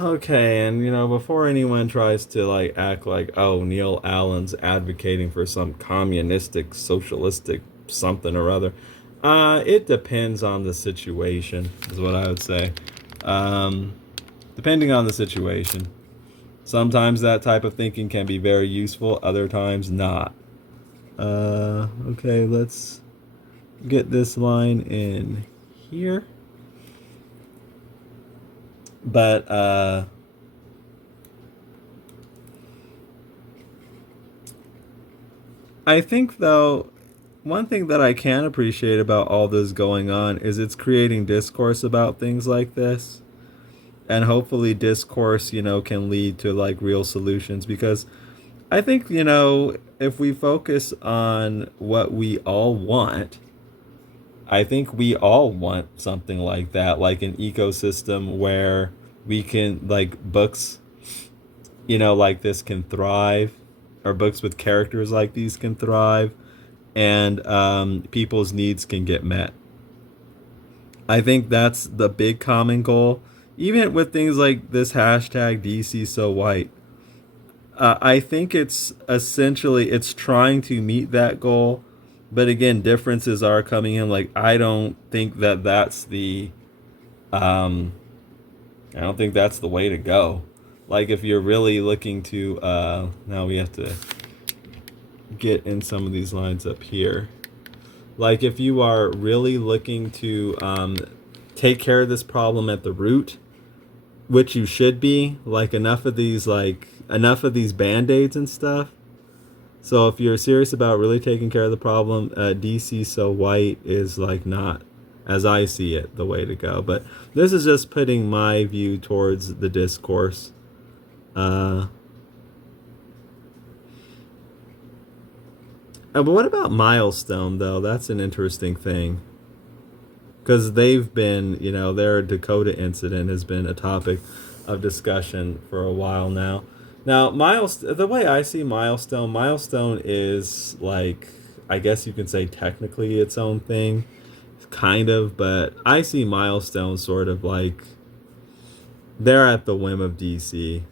Okay, and before anyone tries to like act like, oh, Neil Allen's advocating for some communistic, socialistic something or other, it depends on the situation, is what I would say. Um, Depending on the situation. Sometimes that type of thinking can be very useful, other times not. Okay, let's get this line in here. But, I think, though, one thing that I can appreciate about all this going on is it's creating discourse about things like this. And hopefully discourse, can lead to like real solutions, because I think, if we focus on what we all want, I think we all want something like that, like an ecosystem where we can, like, books, like this can thrive, or books with characters like these can thrive, and people's needs can get met. I think that's the big common goal, even with things like this hashtag DC so white. I think it's essentially it's trying to meet that goal, but again, differences are coming in. Like I don't think that that's the, um, I don't think that's the way to go. Like if you're really looking to, now we have to get in some of these lines up here. Like if you are really looking to take care of this problem at the root, which you should be, like enough of these band-aids and stuff. So if you're serious about really taking care of the problem, DC so white is like not, as I see it, the way to go. But this is just putting my view towards the discourse. But what about Milestone, though? That's an interesting thing. Because they've been, their Dakota incident has been a topic of discussion for a while now. Now, the way I see Milestone is like, I guess you can say technically its own thing, kind of, but I see Milestone sort of like they're at the whim of DC.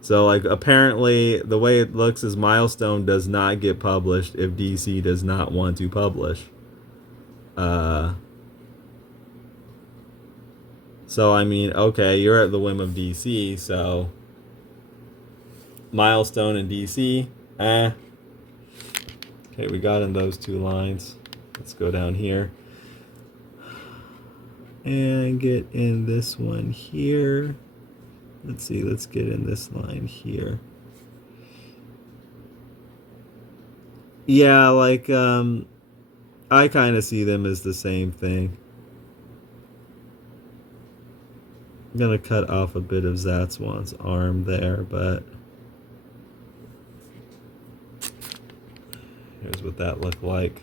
So, like, apparently, the way it looks is Milestone does not get published if DC does not want to publish. So, I mean, okay, you're at the whim of DC, so Milestone and DC, eh. Okay, we got in those two lines. Let's go down here. And get in this one here. Let's see, let's get in this line here. Yeah, like, I kind of see them as the same thing. I'm gonna cut off a bit of Zatswan's arm there, but here's what that looked like.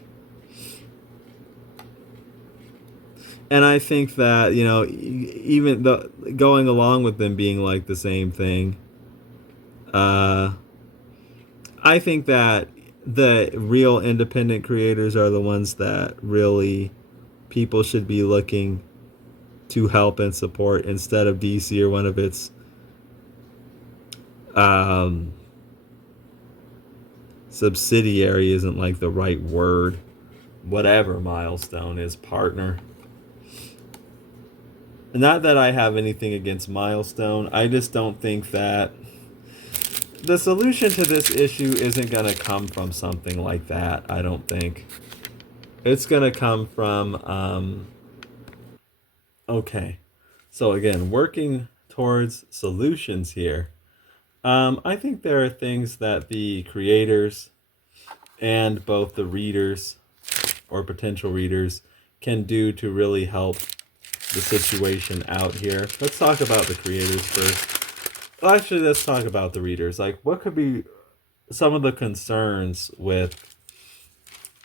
And I think that, even going along with them being like the same thing, I think that the real independent creators are the ones that really people should be looking to help and support, instead of DC or one of its subsidiary isn't like the right word. Whatever Milestone is, partner. Not that I have anything against Milestone. I just don't think that the solution to this issue isn't going to come from something like that. I don't think. It's going to come from, okay. So again, working towards solutions here. I think there are things that the creators and both the readers or potential readers can do to really help the situation out here. Let's talk about the creators first. Well, actually, let's talk about the readers. Like, what could be some of the concerns with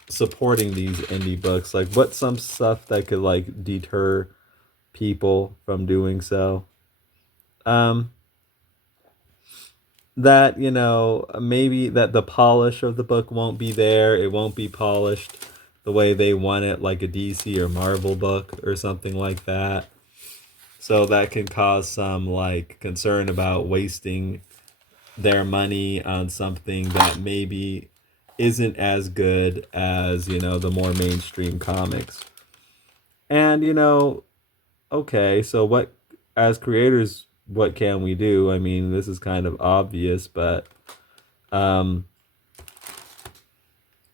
supporting these indie books? Like, what's some stuff that could, like, deter people from doing so? That, maybe that the polish of the book won't be there. It won't be polished. the way they want it, like a DC or Marvel book or something like that. So that can cause some like concern about wasting their money on something that maybe isn't as good as, the more mainstream comics. And, okay, so what, as creators, what can we do? I mean, this is kind of obvious, but um,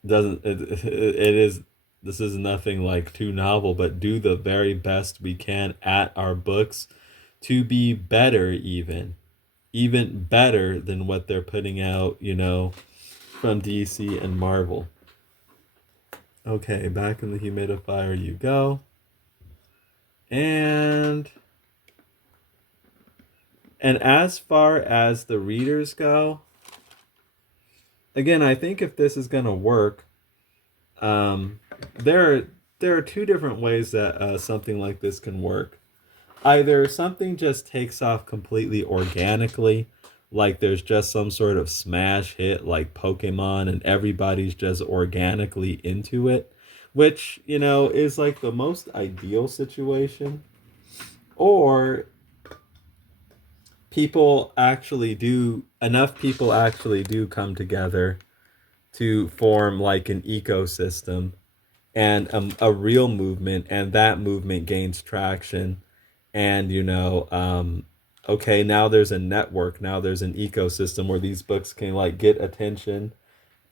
doesn't it is this is nothing like too novel, but do the very best we can at our books to be better, even better than what they're putting out, from DC and Marvel. Okay, back in the humidifier you go. And as far as the readers go, again, I think if this is going to work, there are two different ways that something like this can work. Either something just takes off completely organically, like there's just some sort of smash hit like Pokemon and everybody's just organically into it, which, is like the most ideal situation. Or enough people actually do come together to form like an ecosystem and a real movement, and that movement gains traction. And okay, now there's a network, now there's an ecosystem where these books can like get attention,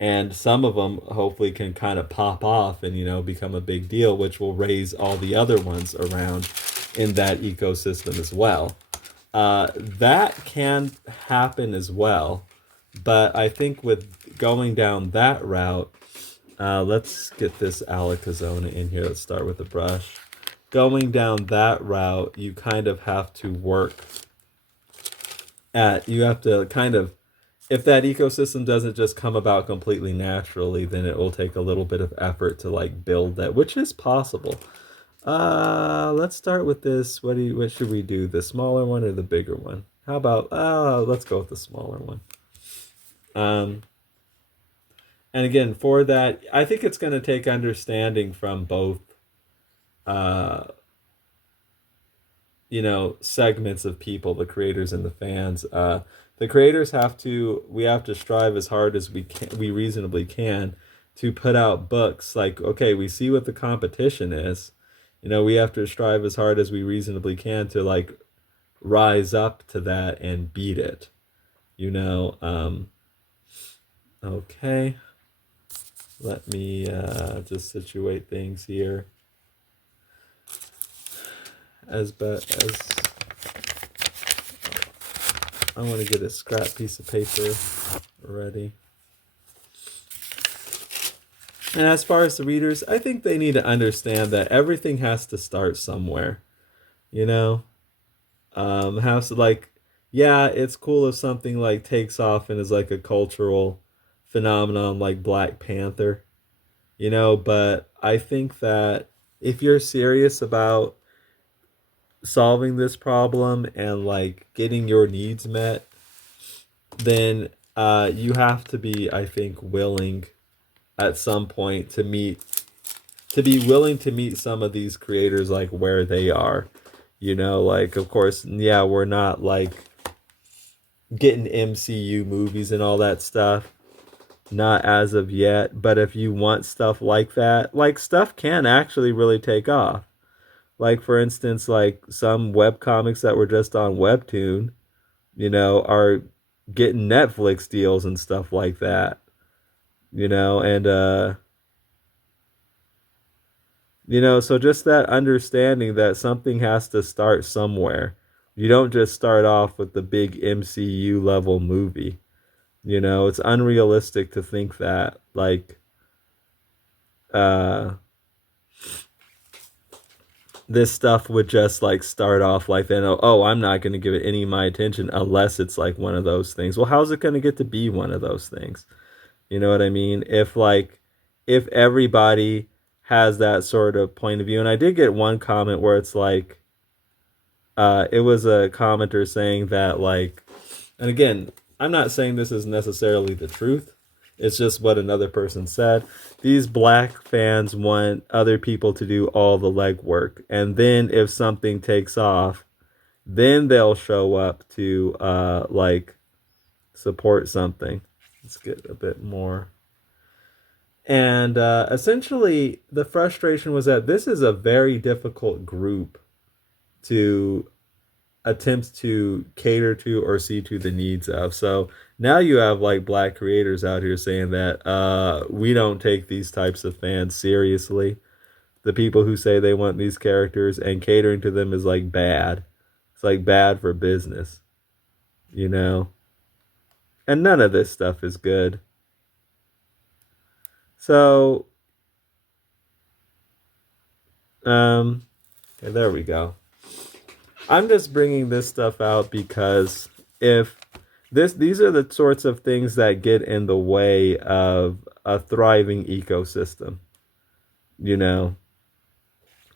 and some of them hopefully can kind of pop off and become a big deal, which will raise all the other ones around in that ecosystem as well. That can happen as well, but I think with going down that route, let's get this Alakazona in here. Let's start with the brush. Going down that route, you kind of have to you have to kind of, if that ecosystem doesn't just come about completely naturally, then it will take a little bit of effort to like build that, which is possible. Let's start with this. What should we do? The smaller one or the bigger one? How about, let's go with the smaller one. And again, for that, I think it's going to take understanding from both, segments of people, the creators and the fans. The creators we have to strive as hard as we reasonably can to put out books. Like, okay, we see what the competition is. We have to strive as hard as we reasonably can to like rise up to that and beat it. Okay. Let me just situate things here. As I want to get a scrap piece of paper ready. And as far as the readers, I think they need to understand that everything has to start somewhere. Has to like, yeah, it's cool if something like takes off and is like a cultural phenomenon like Black Panther, but I think that if you're serious about solving this problem and like getting your needs met, then you have to be, I think, willing at some point to be willing to meet some of these creators like where they are. Like, of course, yeah, we're not like getting MCU movies and all that stuff, not as of yet. But if you want stuff like that, like, stuff can actually really take off. Like, for instance, like some web comics that were just on Webtoon, are getting Netflix deals and stuff like that. And so just that understanding that something has to start somewhere. You don't just start off with the big MCU level movie. It's unrealistic to think that like this stuff would just like start off like then, oh, I'm not going to give it any of my attention unless it's like one of those things. Well, how's it going to get to be one of those things? You know what I mean? If everybody has that sort of point of view. And I did get one comment where it's like, it was a commenter saying that like, and again, I'm not saying this is necessarily the truth, It's just what another person said. These black fans want other people to do all the legwork. And then if something takes off, then they'll show up to like support something. Let's get a bit more. And essentially, the frustration was that this is a very difficult group to attempt to cater to or see to the needs of. So now you have like black creators out here saying that we don't take these types of fans seriously. The people who say they want these characters and catering to them is like bad. It's like bad for business, you know? And none of this stuff is good. So, okay, there we go. I'm just bringing this stuff out because if these are the sorts of things that get in the way of a thriving ecosystem, you know,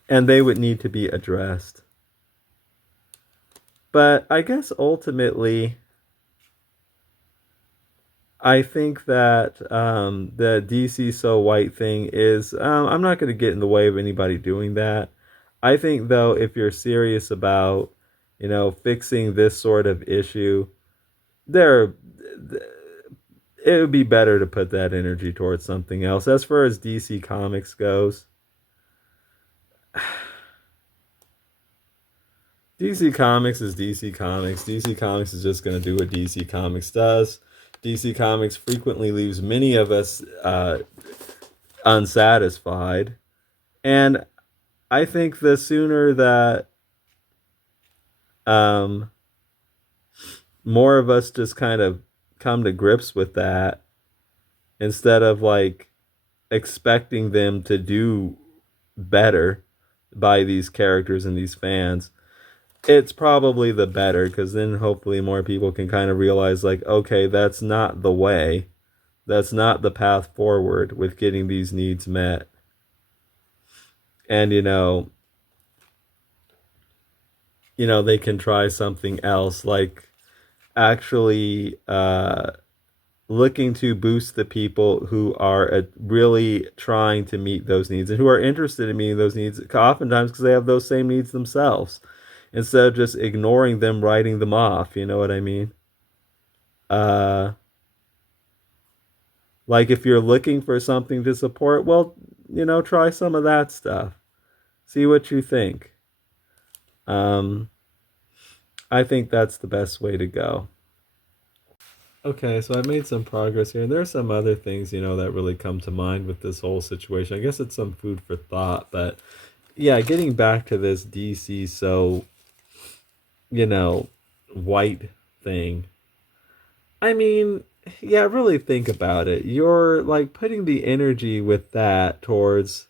and they would need to be addressed. But I guess ultimately, I think that the DC So White thing is, I'm not going to get in the way of anybody doing that. I think, though, if you're serious about, fixing this sort of issue, there, it would be better to put that energy towards something else. As far as DC Comics goes, DC Comics is DC Comics. DC Comics is just going to do what DC Comics does. DC Comics frequently leaves many of us unsatisfied. And I think the sooner that more of us just kind of come to grips with that, instead of like expecting them to do better by these characters and these fans, it's probably the better, because then hopefully more people can kind of realize like, okay, that's not the way. That's not the path forward with getting these needs met. And they can try something else, like actually looking to boost the people who are really trying to meet those needs and who are interested in meeting those needs, oftentimes because they have those same needs themselves, instead of just ignoring them, writing them off. You know what I mean? Like if you're looking for something to support, well, try some of that stuff. See what you think. I think that's the best way to go. Okay, so I made some progress here, and there are some other things, that really come to mind with this whole situation. I guess it's some food for thought, but yeah, getting back to this DC, so, white thing. I mean, yeah, really think about it. You're like putting the energy with that towards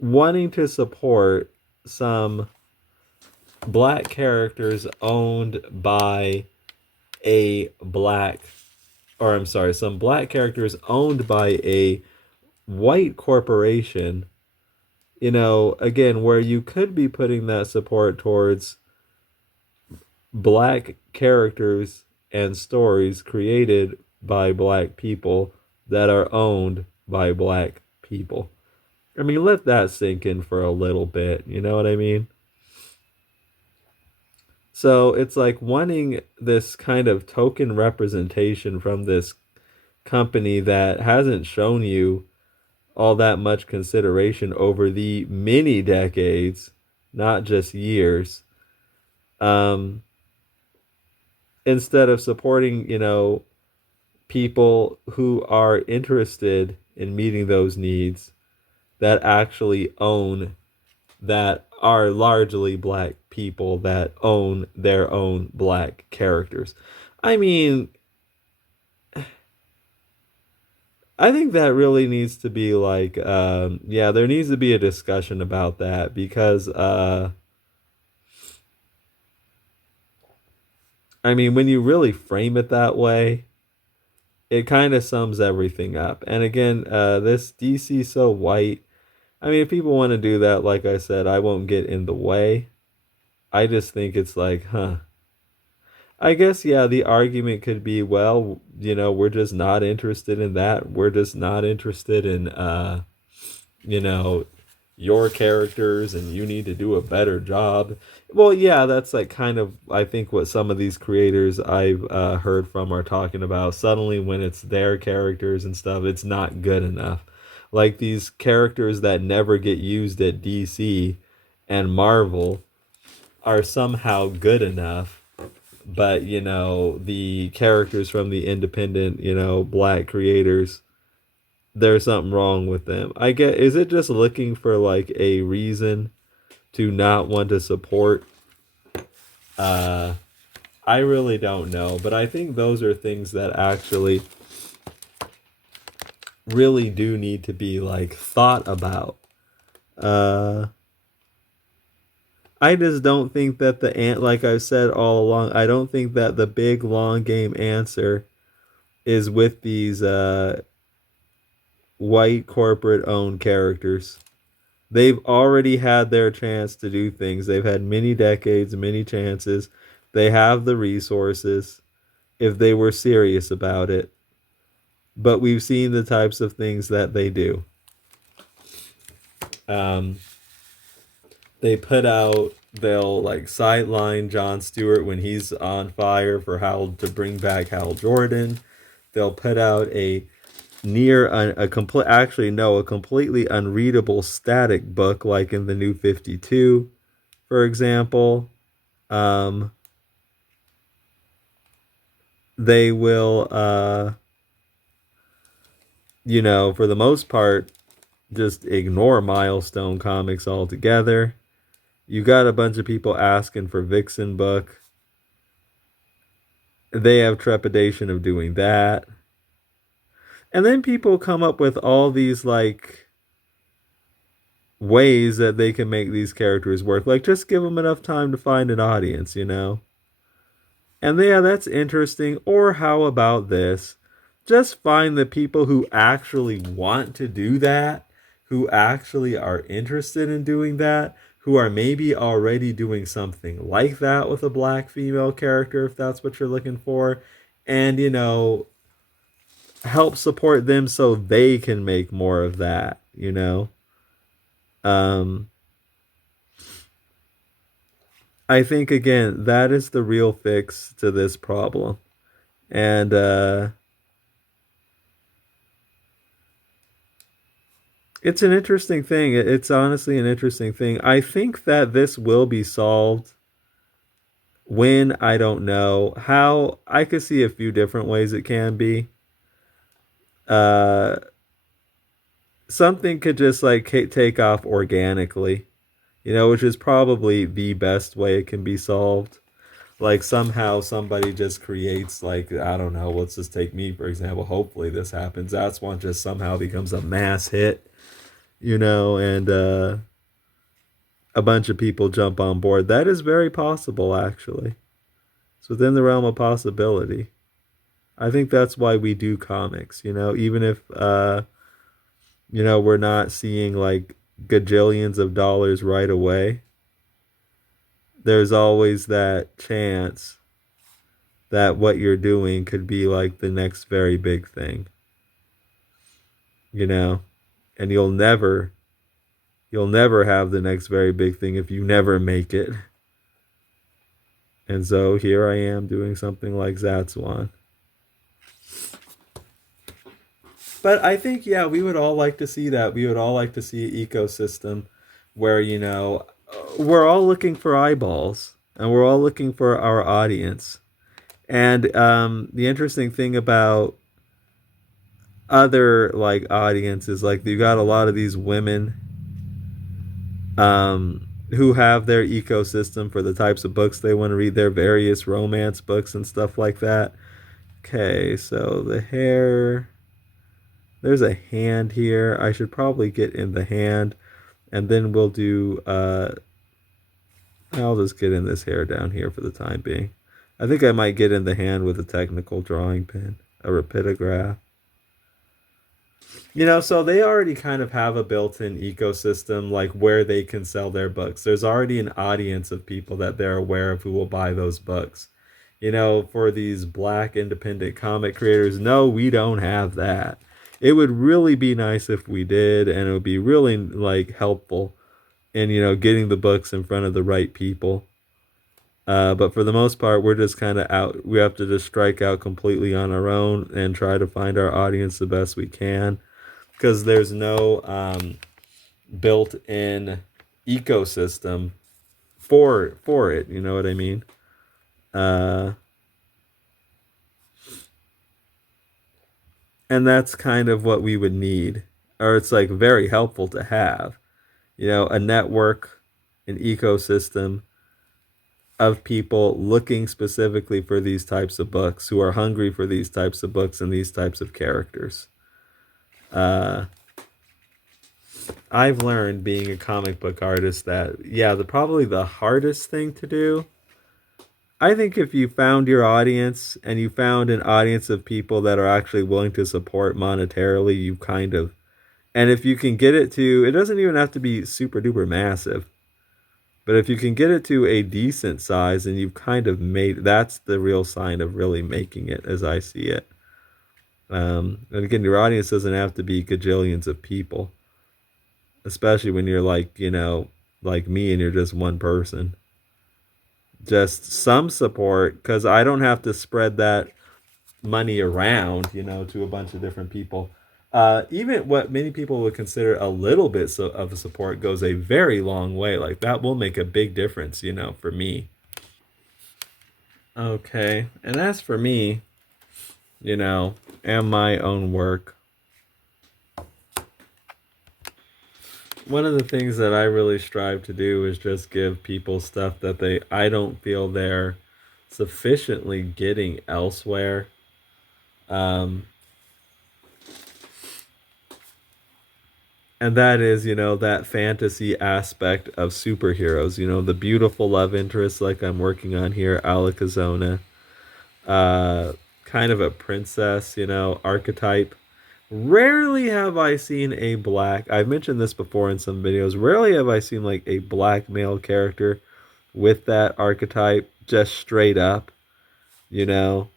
wanting to support some black characters owned by a black, or I'm sorry, some black characters owned by a white corporation, again, where you could be putting that support towards black characters and stories created by black people that are owned by black people. I mean, let that sink in for a little bit. You know what I mean? So it's like wanting this kind of token representation from this company that hasn't shown you all that much consideration over the many decades, not just years. Instead of supporting, people who are interested in meeting those needs, that actually own, that are largely black people that own their own black characters. I mean, I think that really needs to be like, yeah, there needs to be a discussion about that, because, I mean, when you really frame it that way, it kind of sums everything up. And again, this DC So White, I mean, if people want to do that, like I said, I won't get in the way. I just think it's like, huh. I guess, yeah, the argument could be, well, we're just not interested in that. We're just not interested in, you know, your characters, and you need to do a better job. Well, yeah, that's like kind of, I think, what some of these creators I've heard from are talking about. Suddenly, when it's their characters and stuff, it's not good enough. Like these characters that never get used at DC and Marvel are somehow good enough, but the characters from the independent, black creators, there's something wrong with them. I get, is it just looking for like a reason to not want to support? uh I really don't know, but I think those are things that actually really do need to be like thought about. uh I just don't think that like I've said all along, I don't think that the big long game answer is with these white corporate owned characters. They've already had their chance to do things. They've had many decades, many chances. They have the resources if they were serious about it. But we've seen the types of things that they do. Um, they put out, they'll like sideline Jon Stewart when he's on fire for Hal, to bring back Hal Jordan. They'll put out a a complete, actually no, a completely unreadable static book like in the New 52, for example. um they will for the most part just ignore Milestone comics altogether. You got a bunch of people asking for Vixen book. They have trepidation of doing that. And then people come up with all these like ways that they can make these characters work. Like, just give them enough time to find an audience. And yeah, that's interesting. Or how about this? Just find the people who actually want to do that, who actually are interested in doing that, who are maybe already doing something like that with a black female character, if that's what you're looking for. And, help support them so they can make more of that. Um, I think, again, that is the real fix to this problem. And it's an interesting thing. It's honestly an interesting thing. I think that this will be solved. When, I don't know. How, I could see a few different ways it can be. Uh, Something could just like take off organically, which is probably the best way it can be solved. Like somehow somebody just creates, like, I don't know, let's just take me for example. Hopefully this happens. Zatswan just somehow becomes a mass hit, and a bunch of people jump on board. That is very possible, actually. It's within the realm of possibility. I think that's why we do comics, even if we're not seeing like gajillions of dollars right away. There's always that chance that what you're doing could be like the next very big thing, you know, and you'll never have the next very big thing if you never make it. And so here I am doing something like Zatswan. But I think, yeah, we would all like to see that. We would all like to see an ecosystem where, we're all looking for eyeballs and we're all looking for our audience. And the interesting thing about other like audiences, like you got a lot of these women who have their ecosystem for the types of books they want to read, their various romance books and stuff like that. Okay, so the hair, there's a hand here. I should probably get in the hand, and then we'll do I'll just get in this hair down here for the time being. I think I might get in the hand with a technical drawing pen, a rapidograph. So they already kind of have a built-in ecosystem, like where they can sell their books. There's already an audience of people that they're aware of who will buy those books. for these black independent comic creators. No, we don't have that. It would really be nice if we did, and it would be really like helpful in getting the books in front of the right people. But for the most part, we're just kind of out. We have to just strike out completely on our own and try to find our audience the best we can, because there's no built-in ecosystem for it. You know what I mean? Uh, and that's kind of what we would need, or it's like very helpful to have. A network, an ecosystem of people looking specifically for these types of books, who are hungry for these types of books and these types of characters. Uh, I've learned being a comic book artist that, yeah, probably the hardest thing to do. I think if you found your audience and you found an audience of people that are actually willing to support monetarily, you kind of, and if you can get it to, it doesn't even have to be super duper massive, but if you can get it to a decent size, and you've kind of made, that's the real sign of really making it, as I see it. And again, your audience doesn't have to be gajillions of people, especially when you're like, like me, and you're just one person. Just some support, because I don't have to spread that money around, to a bunch of different people. Even what many people would consider a little bit of a support goes a very long way. Like that will make a big difference, for me. Okay. And as for me, and my own work, one of the things that I really strive to do is just give people stuff that I don't feel they're sufficiently getting elsewhere. Um, and that is, that fantasy aspect of superheroes, the beautiful love interest like I'm working on here, Alakazona, uh, kind of a princess, archetype. Rarely have I seen a black, I've mentioned this before in some videos, rarely have I seen like a black male character with that archetype just straight up, you know,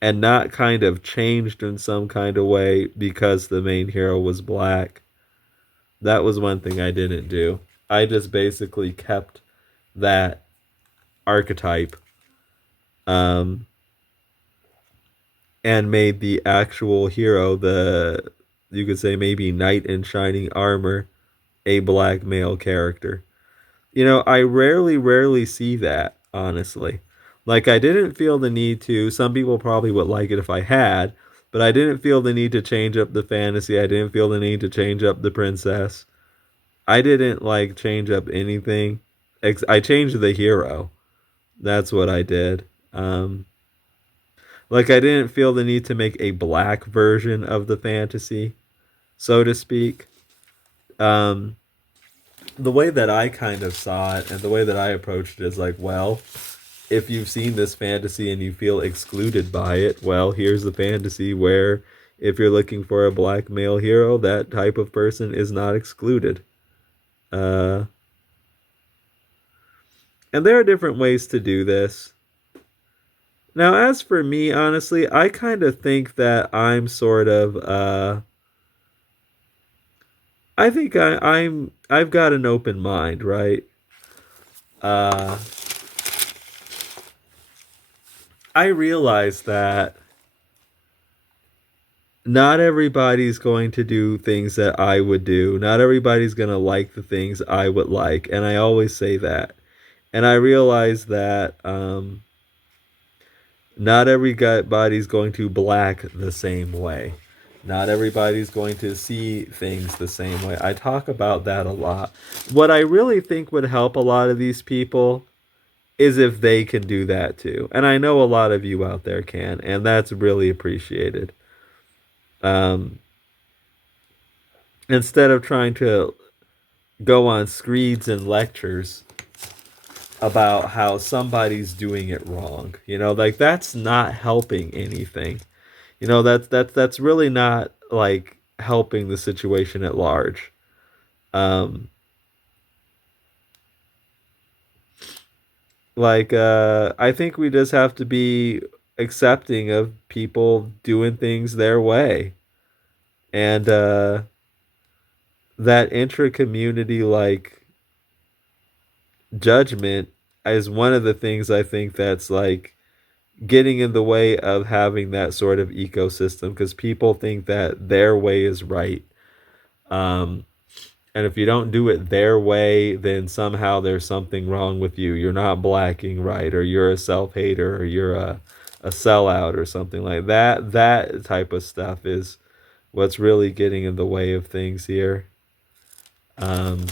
and not kind of changed in some kind of way because the main hero was black. That was one thing I didn't do. I just basically kept that archetype, um, and made the actual hero, you could say maybe knight in shining armor, a black male character. I rarely see that, honestly. Like, I didn't feel the need to. Some people probably would like it if I had, but I didn't feel the need to change up the fantasy. I didn't feel the need to change up the princess. I didn't like change up anything. I changed the hero. That's what I did. Like, I didn't feel the need to make a black version of the fantasy, so to speak. Um, the way that I kind of saw it and the way that I approached it is like, well, if you've seen this fantasy and you feel excluded by it, well, here's the fantasy where if you're looking for a black male hero, that type of person is not excluded. Uh, and there are different ways to do this. Now, as for me, honestly, I kind of think that I'm sort of, I think I've got an open mind, right? Uh, I realize that not everybody's going to do things that I would do. Not everybody's going to like the things I would like. And I always say that. And I realize that not everybody's going to black the same way. Not everybody's going to see things the same way. I talk about that a lot. What I really think would help a lot of these people is if they can do that too. And I know a lot of you out there can, and that's really appreciated. Um, Instead of trying to go on screeds and lectures about how somebody's doing it wrong, like that's not helping anything. That's really not like helping the situation at large. Um, Like, I think we just have to be accepting of people doing things their way. And that intra community, like, judgment is one of the things I think that's like getting in the way of having that sort of ecosystem because people think that their way is right. Um, and if you don't do it their way, then somehow there's something wrong with you. You're not blacking right, or you're a self hater, or you're a sellout, or something like that. That type of stuff is what's really getting in the way of things here. Um,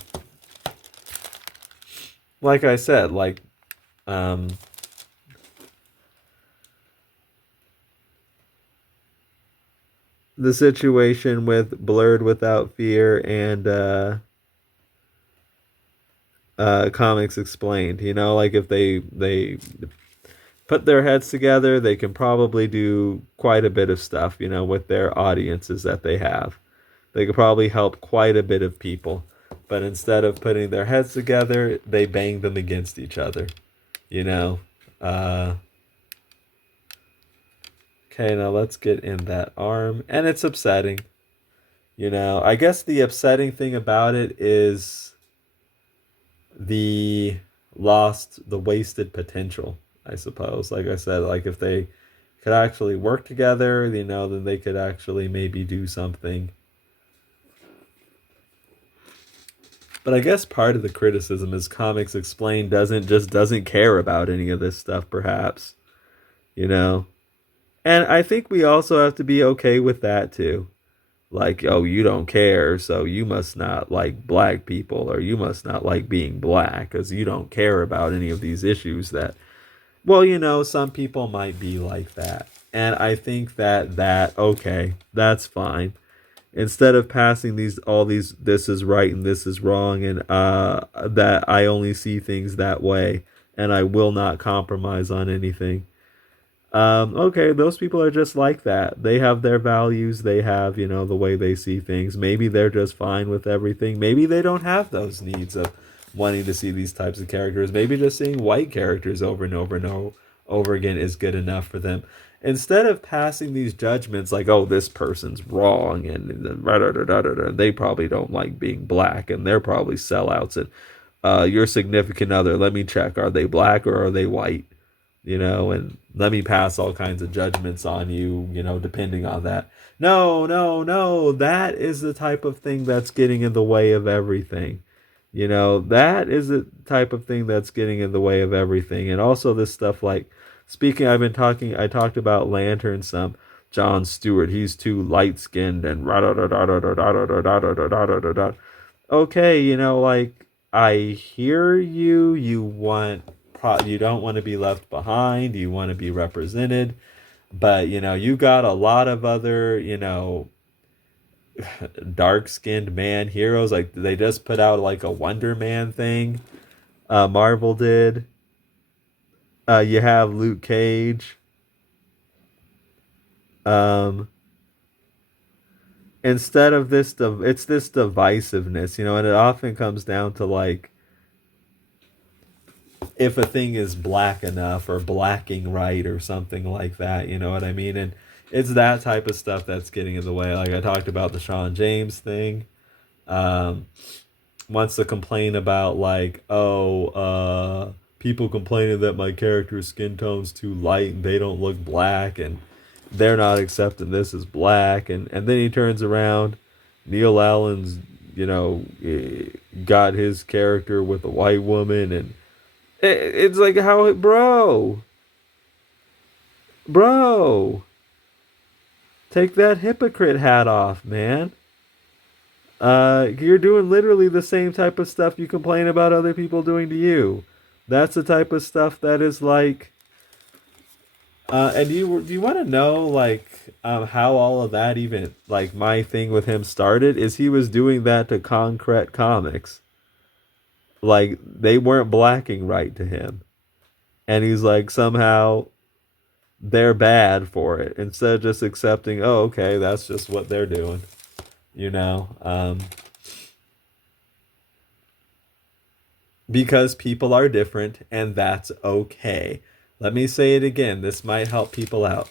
like I said, like um, the situation with Blurred Without Fear and Comics Explained. You know, like if they put their heads together, they can probably do quite a bit of stuff. You know, with their audiences that they have, they could probably help quite a bit of people. But instead of putting their heads together, they bang them against each other. You know. Uh, okay, now let's get in that arm, and it's upsetting. You know, I guess the upsetting thing about it is the the wasted potential, I suppose. Like I said, like if they could actually work together, you know, then they could actually maybe do something. But I guess part of the criticism is Comics Explained doesn't care about any of this stuff, perhaps. You know? And I think we also have to be okay with that too. Like, oh, you don't care, so you must not like black people, or you must not like being black, because you don't care about any of these issues that, well, you know, some people might be like that. And I think okay, that's fine. Instead of passing all these, this is right and this is wrong, and that I only see things that way, and I will not compromise on anything. Okay, those people are just like that. They have their values. They have, you know, the way they see things. Maybe they're just fine with everything. Maybe they don't have those needs of wanting to see these types of characters. Maybe just seeing white characters over and over and over again is good enough for them. Instead of passing these judgments like, oh, this person's wrong and they probably don't like being black and they're probably sellouts and your significant other, let me check, are they black or are they white? You know, and let me pass all kinds of judgments on you, you know, depending on that. No, no, no. That is the type of thing that's getting in the way of everything. You know, that is the type of thing that's getting in the way of everything. And also this stuff like, I talked about Lantern some. John Stewart, he's too light skinned and okay, you know, like I hear you. You don't want to be left behind. You want to be represented, but you know you got a lot of other dark skinned man heroes. Like they just put out like a Wonder Man thing. Marvel did. You have Luke Cage. Um, Instead of it's this divisiveness, you know, and it often comes down to like if a thing is black enough or blacking right or something like that, you know what I mean? And it's that type of stuff that's getting in the way. Like I talked about the Sean James thing. Um, Wants to complain about like, oh, people complaining that my character's skin tone's too light and they don't look black and they're not accepting this as black. And then he turns around, Neil Allen's, you know, got his character with a white woman and it's like how bro, take that hypocrite hat off, man. You're doing literally the same type of stuff you complain about other people doing to you. That's the type of stuff that is like. And do you want to know like how all of that even like my thing with him started? Is he was doing that to Concrete Comics, like they weren't blacking right to him, and he's like somehow they're bad for it instead of just accepting, oh, okay, that's just what they're doing, you know. because people are different and that's okay. Let me say it again. This might help people out.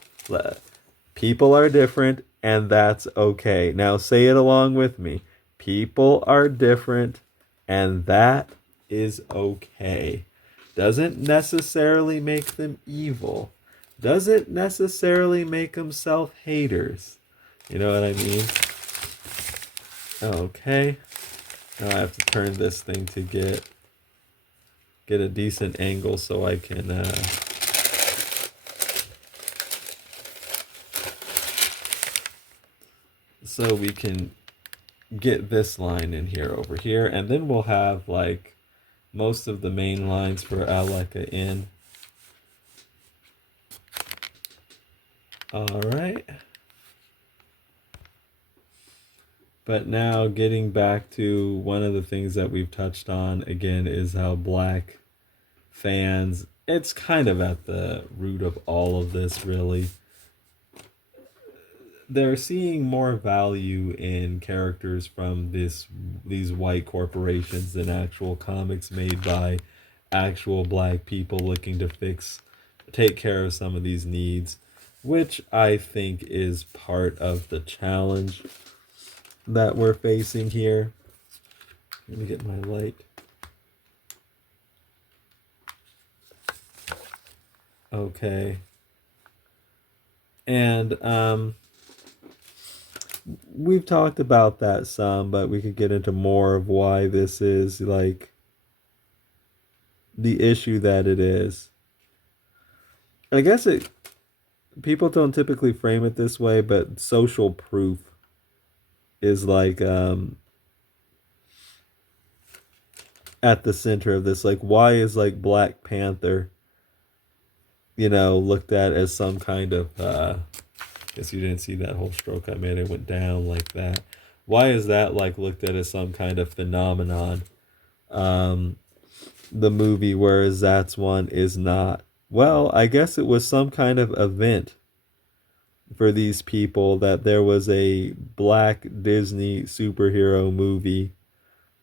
People are different and that's okay. Now say it along with me. People are different and that is okay. Doesn't necessarily make them evil. Doesn't necessarily make them self-haters. You know what I mean? Okay. Now I have to turn this thing to get a decent angle so I can so we can get this line in here over here, and then we'll have like most of the main lines for Aleka in. All right. But now getting back to one of the things that we've touched on again is how Black fans, it's kind of at the root of all of this really. They're seeing more value in characters from these white corporations than actual comics made by actual Black people looking to take care of some of these needs, which I think is part of the challenge that we're facing here. Let me get my light. Okay. And we've talked about that some, but we could get into more of why this is like the issue that it is. I guess people don't typically frame it this way, but social proof is like at the center of this. Like, why is like Black Panther, looked at as some kind of guess you didn't see that whole stroke I made. It went down like that. Why is that like looked at as some kind of phenomenon? The movie, whereas Zatswan is not. Well, I guess it was some kind of event for these people that there was a Black Disney superhero movie.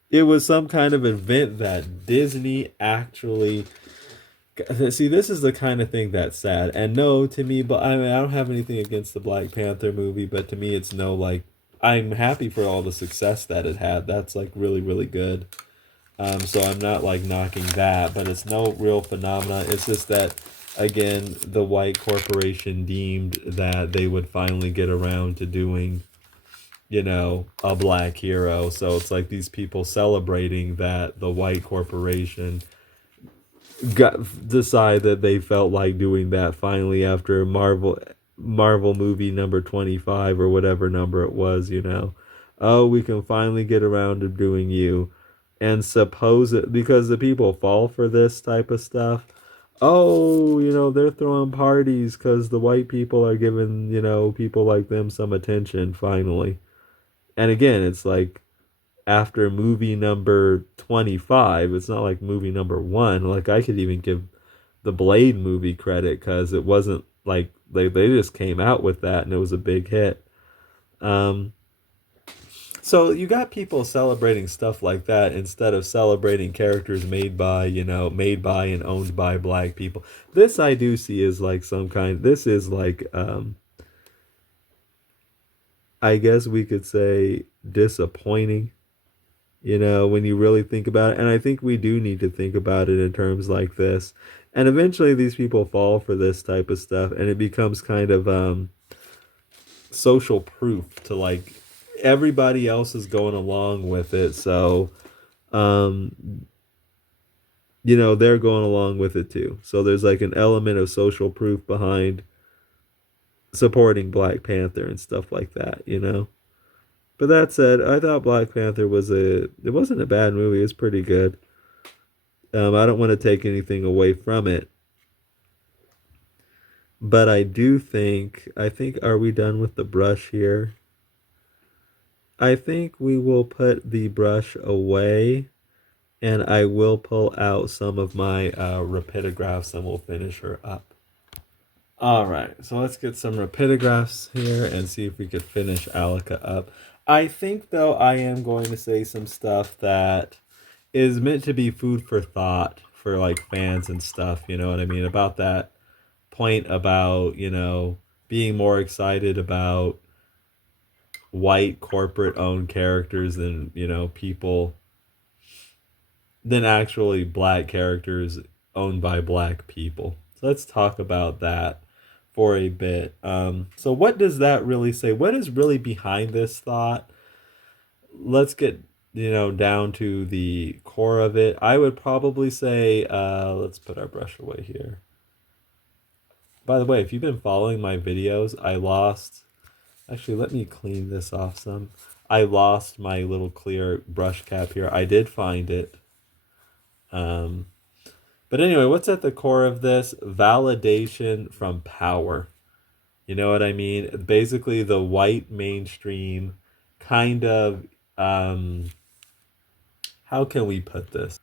It was some kind of event that Disney actually. See, this is the kind of thing that's sad. And no, to me, but I mean, I don't have anything against the Black Panther movie, but to me, it's no, like, I'm happy for all the success that it had. That's, like, really, really good. So I'm not, like, knocking that, but it's no real phenomenon. It's just that, again, the white corporation deemed that they would finally get around to doing, a Black hero. So it's like these people celebrating that the white corporation decide that they felt like doing that finally after Marvel movie number 25 or whatever number it was, oh, we can finally get around to doing you. And suppose it, because the people fall for this type of stuff, oh, they're throwing parties because the white people are giving, people like them some attention finally. And again, it's like after movie number 25, it's not like movie number 1. Like, I could even give the Blade movie credit because it wasn't like they just came out with that and it was a big hit. So you got people celebrating stuff like that instead of celebrating characters made by and owned by Black people. This I do see is like this is like I guess we could say disappointing, when you really think about it. And I think we do need to think about it in terms like this. And eventually these people fall for this type of stuff and it becomes kind of social proof to like everybody else is going along with it. So, they're going along with it too. So there's like an element of social proof behind supporting Black Panther and stuff like that, But that said, I thought Black Panther it wasn't a bad movie. It was pretty good. I don't want to take anything away from it. But I think, are we done with the brush here? I think we will put the brush away and I will pull out some of my rapidographs and we'll finish her up. All right, so let's get some rapidographs here and see if we could finish Aleka up. I think, though, I am going to say some stuff that is meant to be food for thought for like fans and stuff, you know what I mean? About that point about, being more excited about white corporate owned characters than, people than actually black characters owned by black people. So let's talk about that for a bit. So what does that really say? What is really behind this thought? Let's get down to the core of it. I would probably say, let's put our brush away here. By the way, if you've been following my videos, I lost. Actually, let me clean this off some. I lost my little clear brush cap here. I did find it. But anyway, what's at the core of this? Validation from power. You know what I mean? Basically, the white mainstream kind of, how can we put this?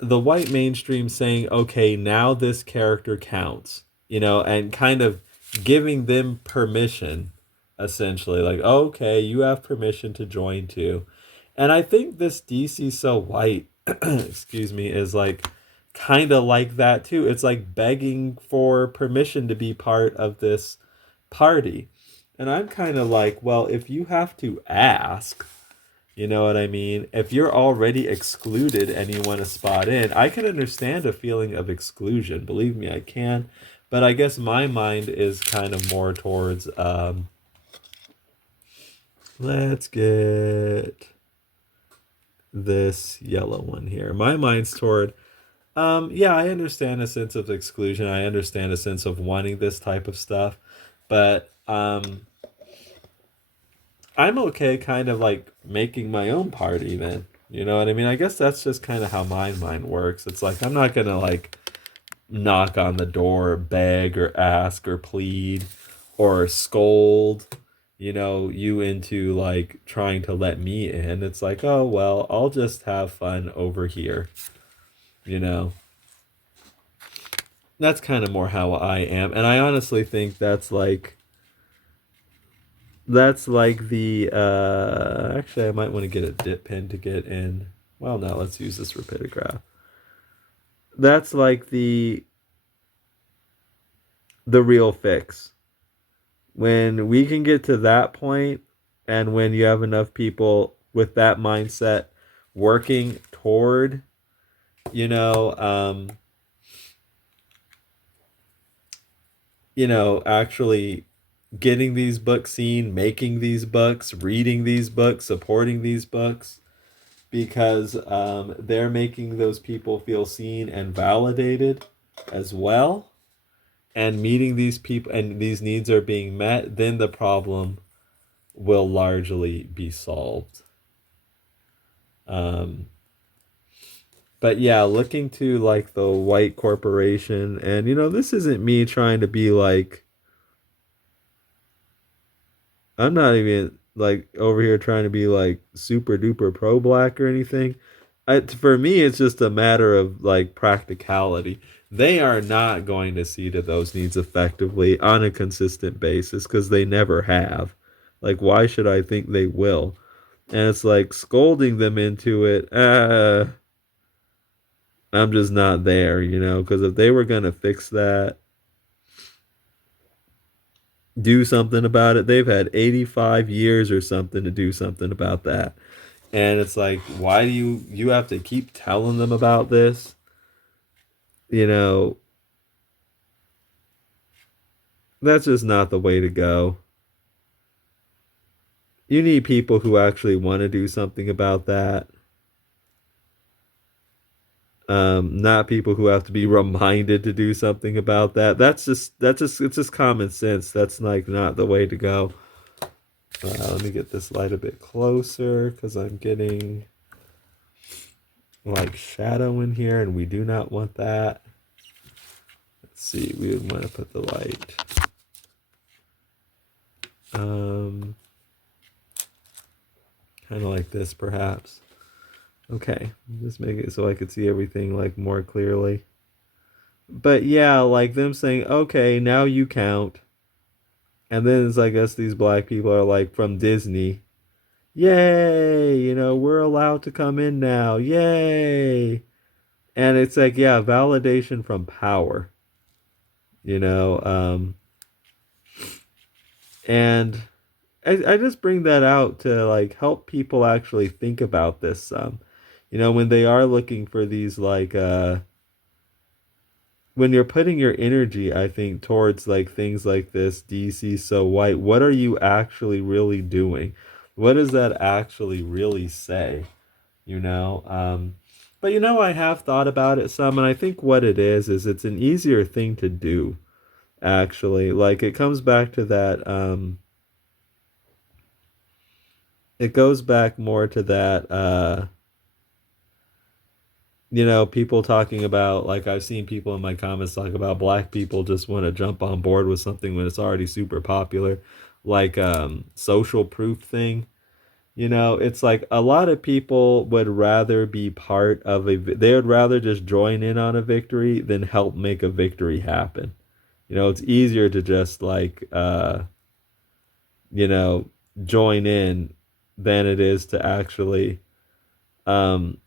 The white mainstream saying, okay, now this character counts, and kind of giving them permission, essentially. Like, okay, you have permission to join too. And I think this DC So White, excuse me, is like kind of like that too. It's like begging for permission to be part of this party. And I'm kind of like, well, if you have to ask, you know what I mean? If you're already excluded and you want to spot in, I can understand a feeling of exclusion. Believe me, I can. But I guess my mind is kind of more towards, let's get this yellow one here. My mind's toward, yeah, I understand a sense of exclusion. I understand a sense of wanting this type of stuff. But, I'm okay kind of like making my own party then. You know what I mean? I guess that's just kind of how my mind works. It's like I'm not going to like knock on the door, beg or ask or plead or scold, you into like trying to let me in. It's like, oh, well, I'll just have fun over here. You know? That's kind of more how I am. And I honestly think that's like the actually I might want to get a dip pen to get in. Well, no, let's use this rapidograph. That's like the real fix. When we can get to that point and when you have enough people with that mindset working toward, you know, um, actually getting these books seen, making these books, reading these books, supporting these books, because they're making those people feel seen and validated as well, and meeting these people and these needs are being met, then the problem will largely be solved. Um, but yeah, looking to like the white corporation, and this isn't me trying to be like, I'm not even like over here trying to be like super duper pro black or anything. For me, it's just a matter of like practicality. They are not going to see to those needs effectively on a consistent basis because they never have. Like, why should I think they will? And it's like scolding them into it. I'm just not there, because if they were going to fix that, do something about it, they've had 85 years or something to do something about that. And it's like, why do you have to keep telling them about this? That's just not the way to go. You need people who actually want to do something about that. Not people who have to be reminded to do something about that. It's just common sense. That's like not the way to go. Let me get this light a bit closer because I'm getting like shadow in here and we do not want that. Let's see, we would want to put the light. Kind of like this perhaps. Okay, just make it so I could see everything like more clearly. But yeah, like them saying, okay, now you count. And then it's, I guess these black people are like from Disney, Yay, we're allowed to come in now. Yay. And it's like, yeah, validation from power, you know. And I just bring that out to like help people actually think about this when they are looking for these when you're putting your energy, I think, towards like things like this, DC so white, what are you actually really doing? What does that actually really say? You know? But I have thought about it some, and I think what it is it's an easier thing to do, actually. Like it comes back to that, it goes back more to that, people talking about, like, I've seen people in my comments talk about black people just want to jump on board with something when it's already super popular, like social proof thing. It's like a lot of people would rather be part of they would rather just join in on a victory than help make a victory happen. It's easier to just like you know, join in than it is to actually um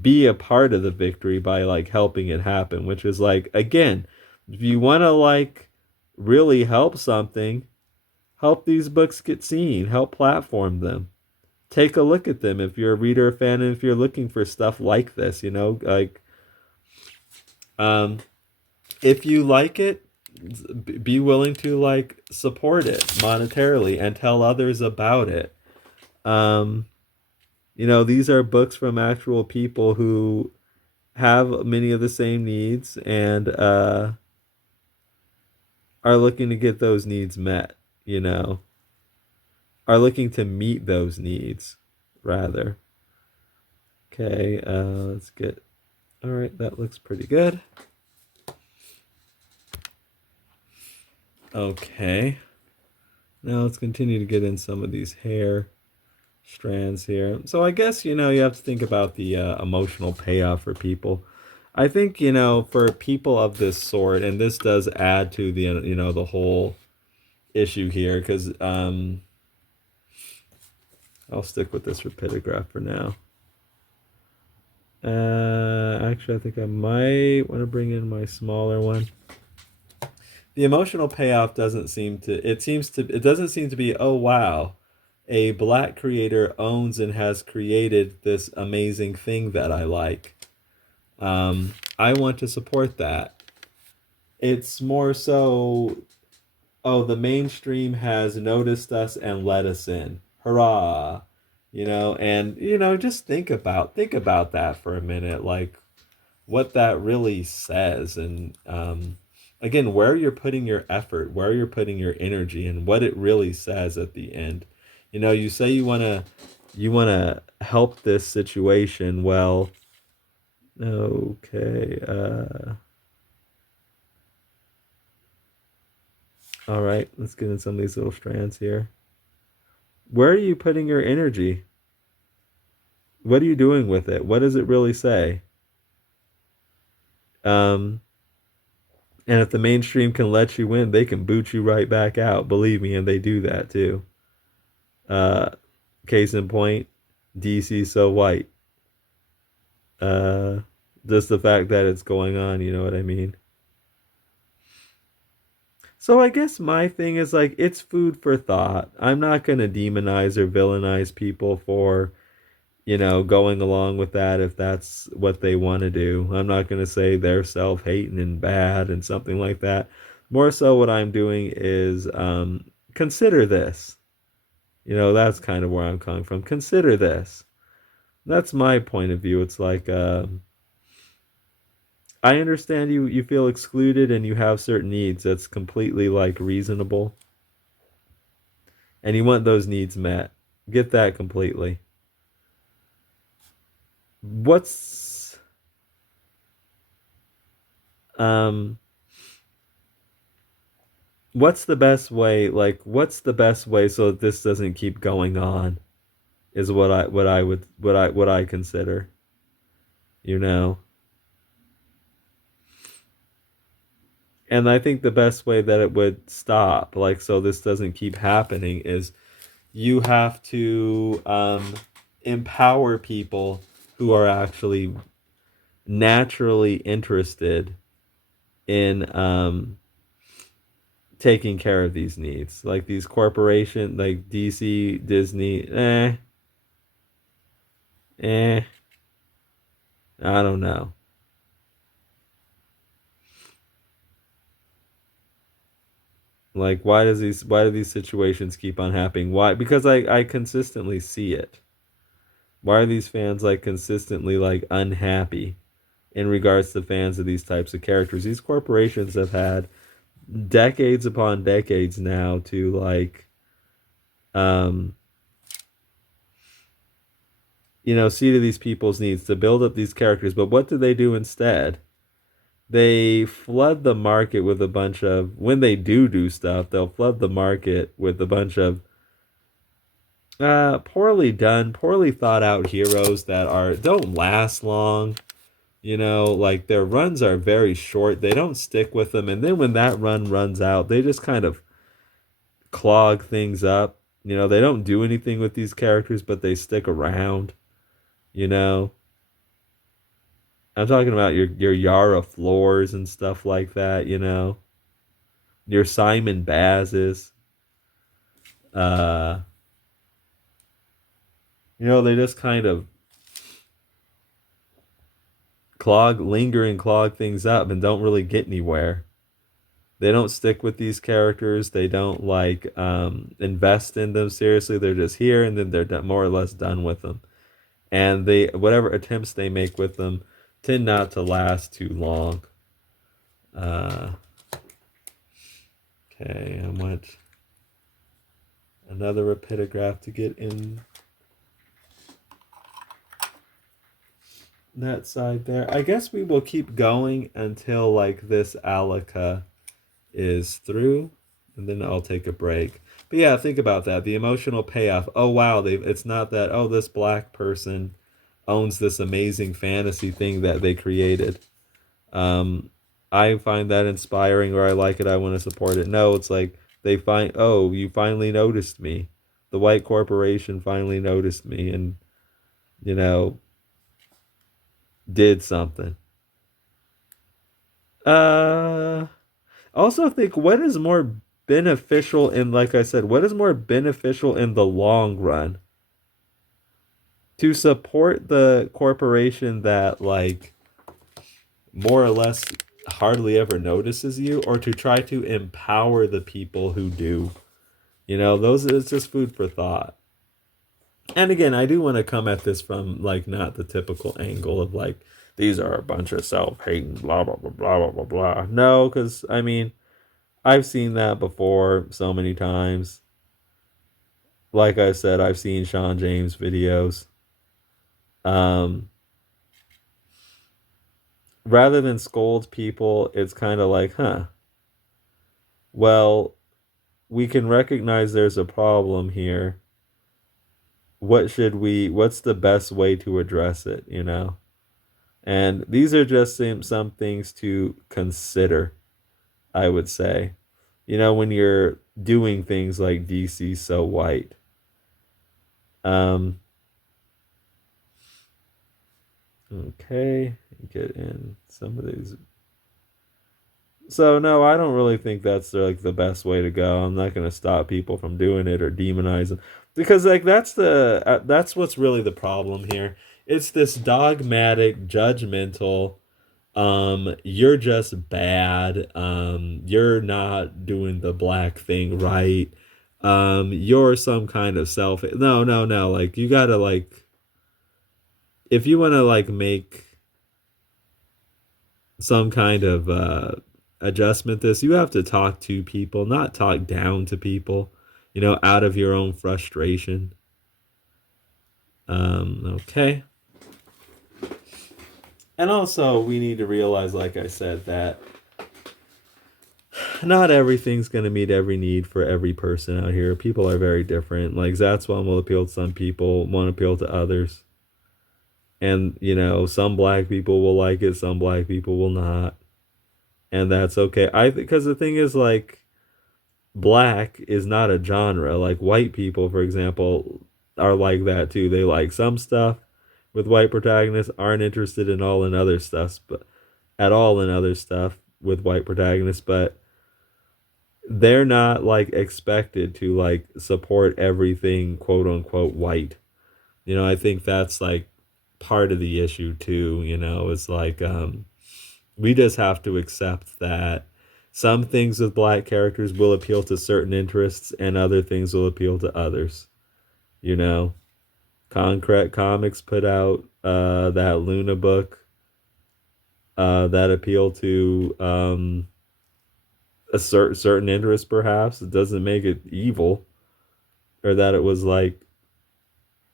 be a part of the victory by like helping it happen, which is like, again, if you want to like really help something, help these books get seen, help platform them. Take a look at them if you're a reader or fan, and if you're looking for stuff like this, like um if you like it, be willing to like support it monetarily and tell others about it. um these are books from actual people who have many of the same needs and are looking to get those needs met, you know, are looking to meet those needs, rather. Okay, let's get. All right, that looks pretty good. Okay, now let's continue to get in some of these hair strands here. So I guess, you have to think about the emotional payoff for people. I think, for people of this sort, and this does add to the, the whole issue here, because I'll stick with this rapidograph for now. Actually, I think I might want to bring in my smaller one. The emotional payoff doesn't seem to. It doesn't seem to be. Oh wow, a black creator owns and has created this amazing thing that I like. I want to support that. It's more so, oh, the mainstream has noticed us and let us in. Hurrah. And just think about that for a minute, like what that really says, and again, where you're putting your effort, where you're putting your energy, and what it really says at the end. You say you want to help this situation. Well, okay. All right, let's get in some of these little strands here. Where are you putting your energy? What are you doing with it? What does it really say? Um, and if the mainstream can let you in, they can boot you right back out. Believe me, and they do that too. Uh, Case in point, DC so white. Uh, just the fact that it's going on, you know what I mean? So I guess my thing is like, it's food for thought. I'm not going to demonize or villainize people for, going along with that if that's what they want to do. I'm not going to say they're self-hating and bad and something like that. More so what I'm doing is consider this. That's kind of where I'm coming from. Consider this. That's my point of view. It's like, I understand you feel excluded and you have certain needs. That's completely like reasonable. And you want those needs met. Get that completely. What's um what's the best way, like what's the best way so that this doesn't keep going on, is what I consider, you know. And I think the best way that it would stop, like, so this doesn't keep happening, is you have to empower people who are actually naturally interested in taking care of these needs. Like these corporations, like DC, Disney, eh, I don't know. Like why do these situations keep on happening? Why? Because I consistently see it. Why are these fans like consistently like unhappy in regards to fans of these types of characters? These corporations have had decades upon decades now to like um see to these people's needs to build up these characters. But what do they do instead? They flood the market with a bunch of, when they do stuff, they'll flood the market with a bunch of poorly done, poorly thought out heroes that don't last long. Like their runs are very short. They don't stick with them, and then when that run runs out, they just kind of clog things up. They don't do anything with these characters, but they stick around. You know, I'm talking about your Yara Floors and stuff like that. Your Simon Bazes. Uh, they just kind of linger and clog things up and don't really get anywhere. They don't stick with these characters. They don't like invest in them seriously. They're just here, and then they're more or less done with them. And they whatever attempts they make with them tend not to last too long. Uh, okay, I want another rapidograph to get in that side there. I guess we will keep going until like this Alaka is through, and then I'll take a break. But yeah, think about that. The emotional payoff. Oh wow, it's not that, oh, this black person owns this amazing fantasy thing that they created. Um I find that inspiring, or I like it, I want to support it. No, it's like they find, oh, you finally noticed me. The white corporation finally noticed me and you know did something. Uh Also think, what is more beneficial in, like I said, what is more beneficial in the long run? To support the corporation that like more or less hardly ever notices you, or to try to empower the people who do? Those it's just food for thought. And again, I do want to come at this from like not the typical angle of like these are a bunch of self-hating blah blah blah blah blah blah. No, because I mean, I've seen that before so many times. Like I said, I've seen Sean James videos. Um, rather than scold people, it's kind of like, huh, well, we can recognize there's a problem here. What's the best way to address it? And these are just some things to consider, I would say. When you're doing things like DC So White. Um, okay, get in some of these. So no, I don't really think that's like the best way to go. I'm not going to stop people from doing it or demonize them, because like that's what's really the problem here. It's this dogmatic, judgmental, you're just bad, you're not doing the black thing right, you're some kind of no, like you got to like, if you want to like make some kind of adjustment this, you have to talk to people, not talk down to people, out of your own frustration. Okay. And also we need to realize, like I said, that not everything's going to meet every need for every person out here. People are very different. Like Zatswan will appeal to some people, won't appeal to others. And some black people will like it, some black people will not, and that's okay. Because the thing is, like, black is not a genre. Like white people, for example, are like that too. They like some stuff with white protagonists, aren't interested in all in other stuff, but at all in other stuff with white protagonists, but they're not like expected to like support everything quote unquote white. I think that's like part of the issue too, is like we just have to accept that some things with black characters will appeal to certain interests and other things will appeal to others. You know, Concrete Comics put out that Luna book that appealed to a certain interest, perhaps. It doesn't make it evil or that it was like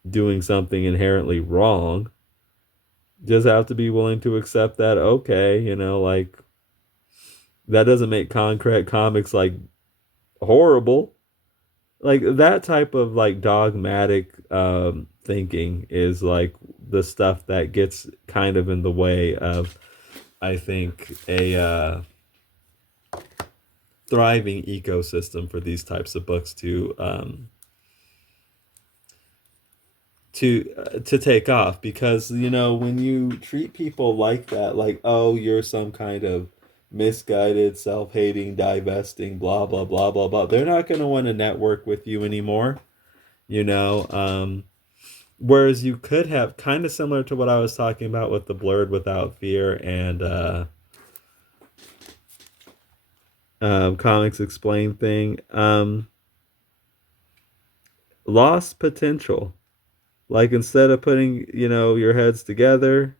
doing something inherently wrong. Just have to be willing to accept that, okay, like that doesn't make Concrete Comics like horrible. Like that type of like dogmatic thinking is like the stuff that gets kind of in the way of, I think, a thriving ecosystem for these types of books to take off, because when you treat people like that, like, oh, you're some kind of misguided, self-hating, divesting, blah blah blah blah blah, they're not going to want to network with you anymore. you know Whereas you could have, kind of similar to what I was talking about with the Blurred Without Fear and Comics Explained thing, lost potential. Like, instead of putting your heads together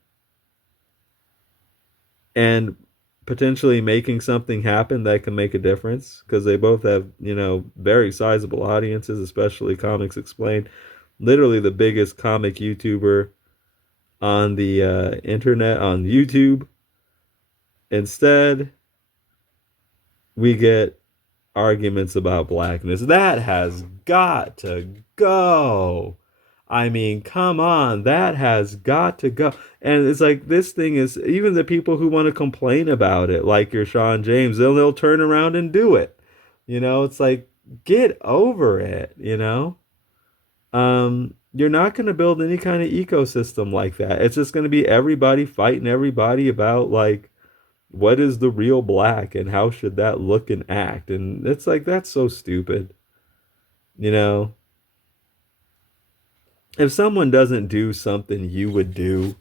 and potentially making something happen that can make a difference, because they both have very sizable audiences, especially Comics Explained, literally the biggest comic YouTuber on the internet, on YouTube. Instead, we get arguments about blackness. That has got to go. I mean, come on, that has got to go. And it's like, this thing is, even the people who want to complain about it, like your Sean James, they'll turn around and do it. It's like, get over it. You're not going to build any kind of ecosystem like that. It's just going to be everybody fighting everybody about like, what is the real black and how should that look and act? And it's like, that's so stupid. You know, if someone doesn't do something you would do,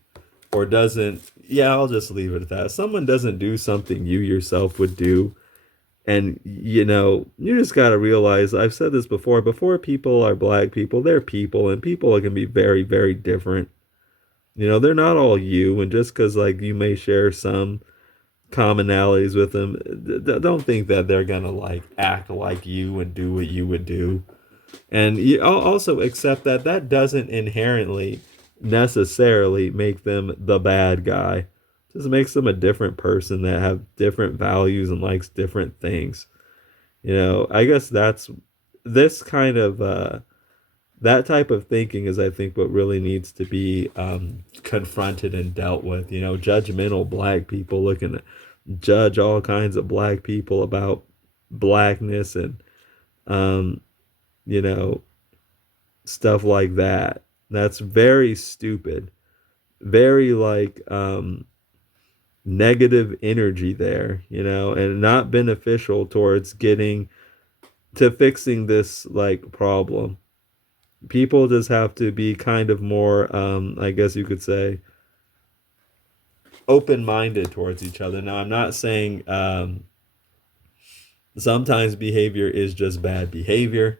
or doesn't, yeah, I'll just leave it at that. If someone doesn't do something you yourself would do, and you just got to realize, I've said this before people are black people, they're people, and people can be very, very different. They're not all you, and just because like you may share some commonalities with them, don't think that they're gonna like act like you and do what you would do. And you also accept that that doesn't inherently necessarily make them the bad guy. It just makes them a different person that have different values and likes different things. I guess that's this kind of that type of thinking is, I think, what really needs to be confronted and dealt with. Judgmental black people looking to judge all kinds of black people about blackness and um, you know stuff like that. That's very stupid. Very like negative energy there, and not beneficial towards getting to fixing this like problem. People just have to be kind of more, I guess you could say, open-minded towards each other. Now, I'm not saying sometimes behavior is just bad behavior.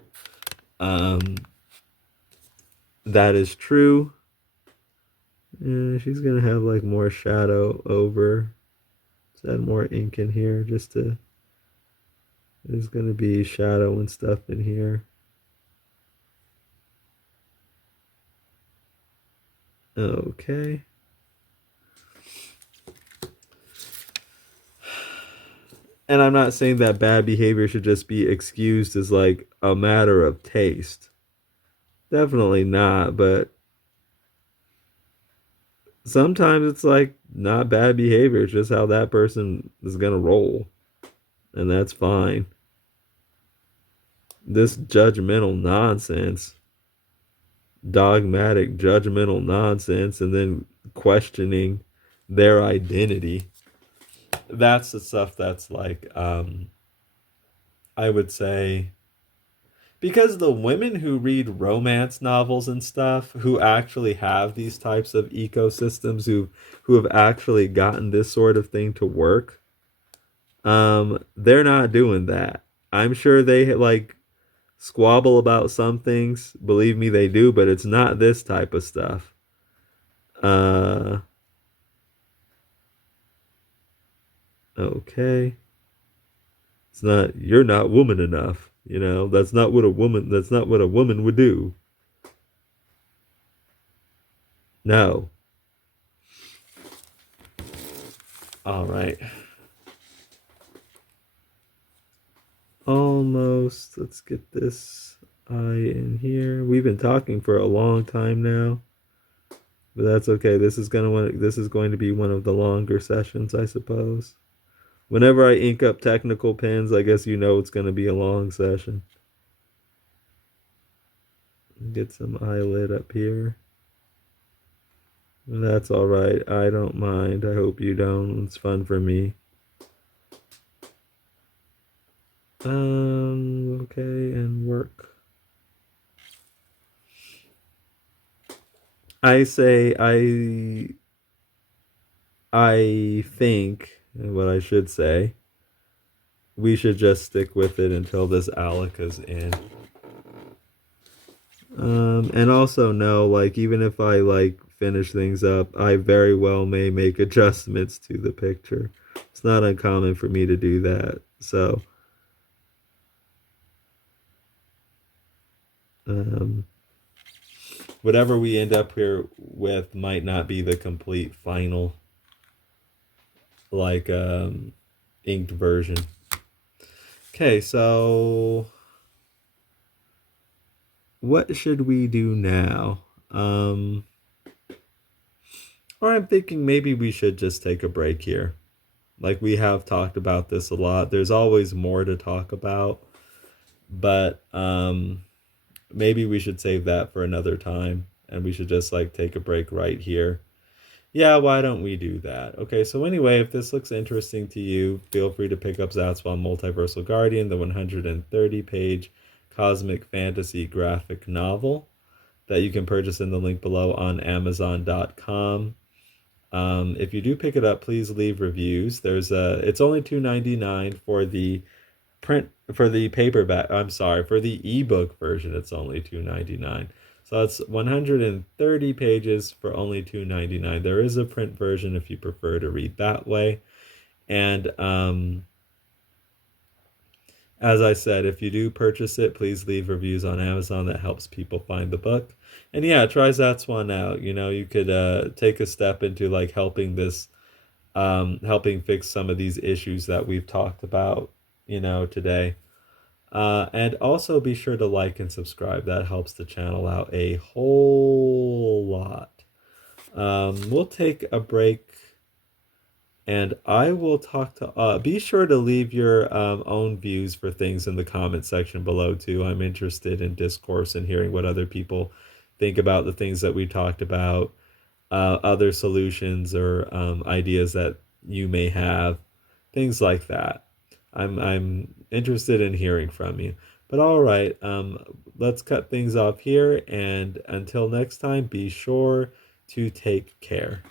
That is true. She's gonna have like more shadow over. Let's add more ink in here just to. There's gonna be shadow and stuff in here. Okay. And I'm not saying that bad behavior should just be excused as like a matter of taste. Definitely not, but sometimes it's like not bad behavior, it's just how that person is gonna roll. And that's fine. This judgmental nonsense, dogmatic judgmental nonsense, and then questioning their identity. That's the stuff that's like, I would say, because the women who read romance novels and stuff, who actually have these types of ecosystems, who have actually gotten this sort of thing to work, they're not doing that. I'm sure they like squabble about some things. Believe me, they do, but it's not this type of stuff. Uh, okay. It's not, you're not woman enough. You know, that's not what a woman, that's not what a woman would do. No. All right. Almost. Let's get this eye in here. We've been talking for a long time now, but that's okay. This is going to be one of the longer sessions, I suppose. Whenever I ink up technical pens, I guess you know it's going to be a long session. Get some eyelid up here. That's all right. I don't mind. I hope you don't. It's fun for me. Okay, and work. I say I think what I should say, we should just stick with it until this Alec is in. And also know, like, even if I like finish things up, I very well may make adjustments to the picture. It's not uncommon for me to do that. So, um, whatever we end up here with might not be the complete final, like, inked version. Okay, so what should we do now? Or I'm thinking maybe we should just take a break here. Like, we have talked about this a lot. There's always more to talk about, but maybe we should save that for another time, and we should just like take a break right here. Yeah, why don't we do that? Okay, so anyway, if this looks interesting to you, feel free to pick up Zatswan Multiversal Guardian, the 130-page cosmic fantasy graphic novel that you can purchase in the link below on Amazon.com. If you do pick it up, please leave reviews. It's only $2.99 for the paperback. I'm sorry, for the ebook version, it's only $2.99. So it's 130 pages for only $2.99. There is a print version if you prefer to read that way. And as I said, if you do purchase it, please leave reviews on Amazon. That helps people find the book. And yeah, try Zatswan out. You know, you could take a step into like helping helping fix some of these issues that we've talked about, today. And also be sure to like and subscribe. That helps the channel out a whole lot. We'll take a break, and I will talk to. Be sure to leave your own views for things in the comment section below too. I'm interested in discourse and hearing what other people think about the things that we talked about, other solutions or ideas that you may have, things like that. I'm interested in hearing from you. But all right, let's cut things off here, and until next time, be sure to take care.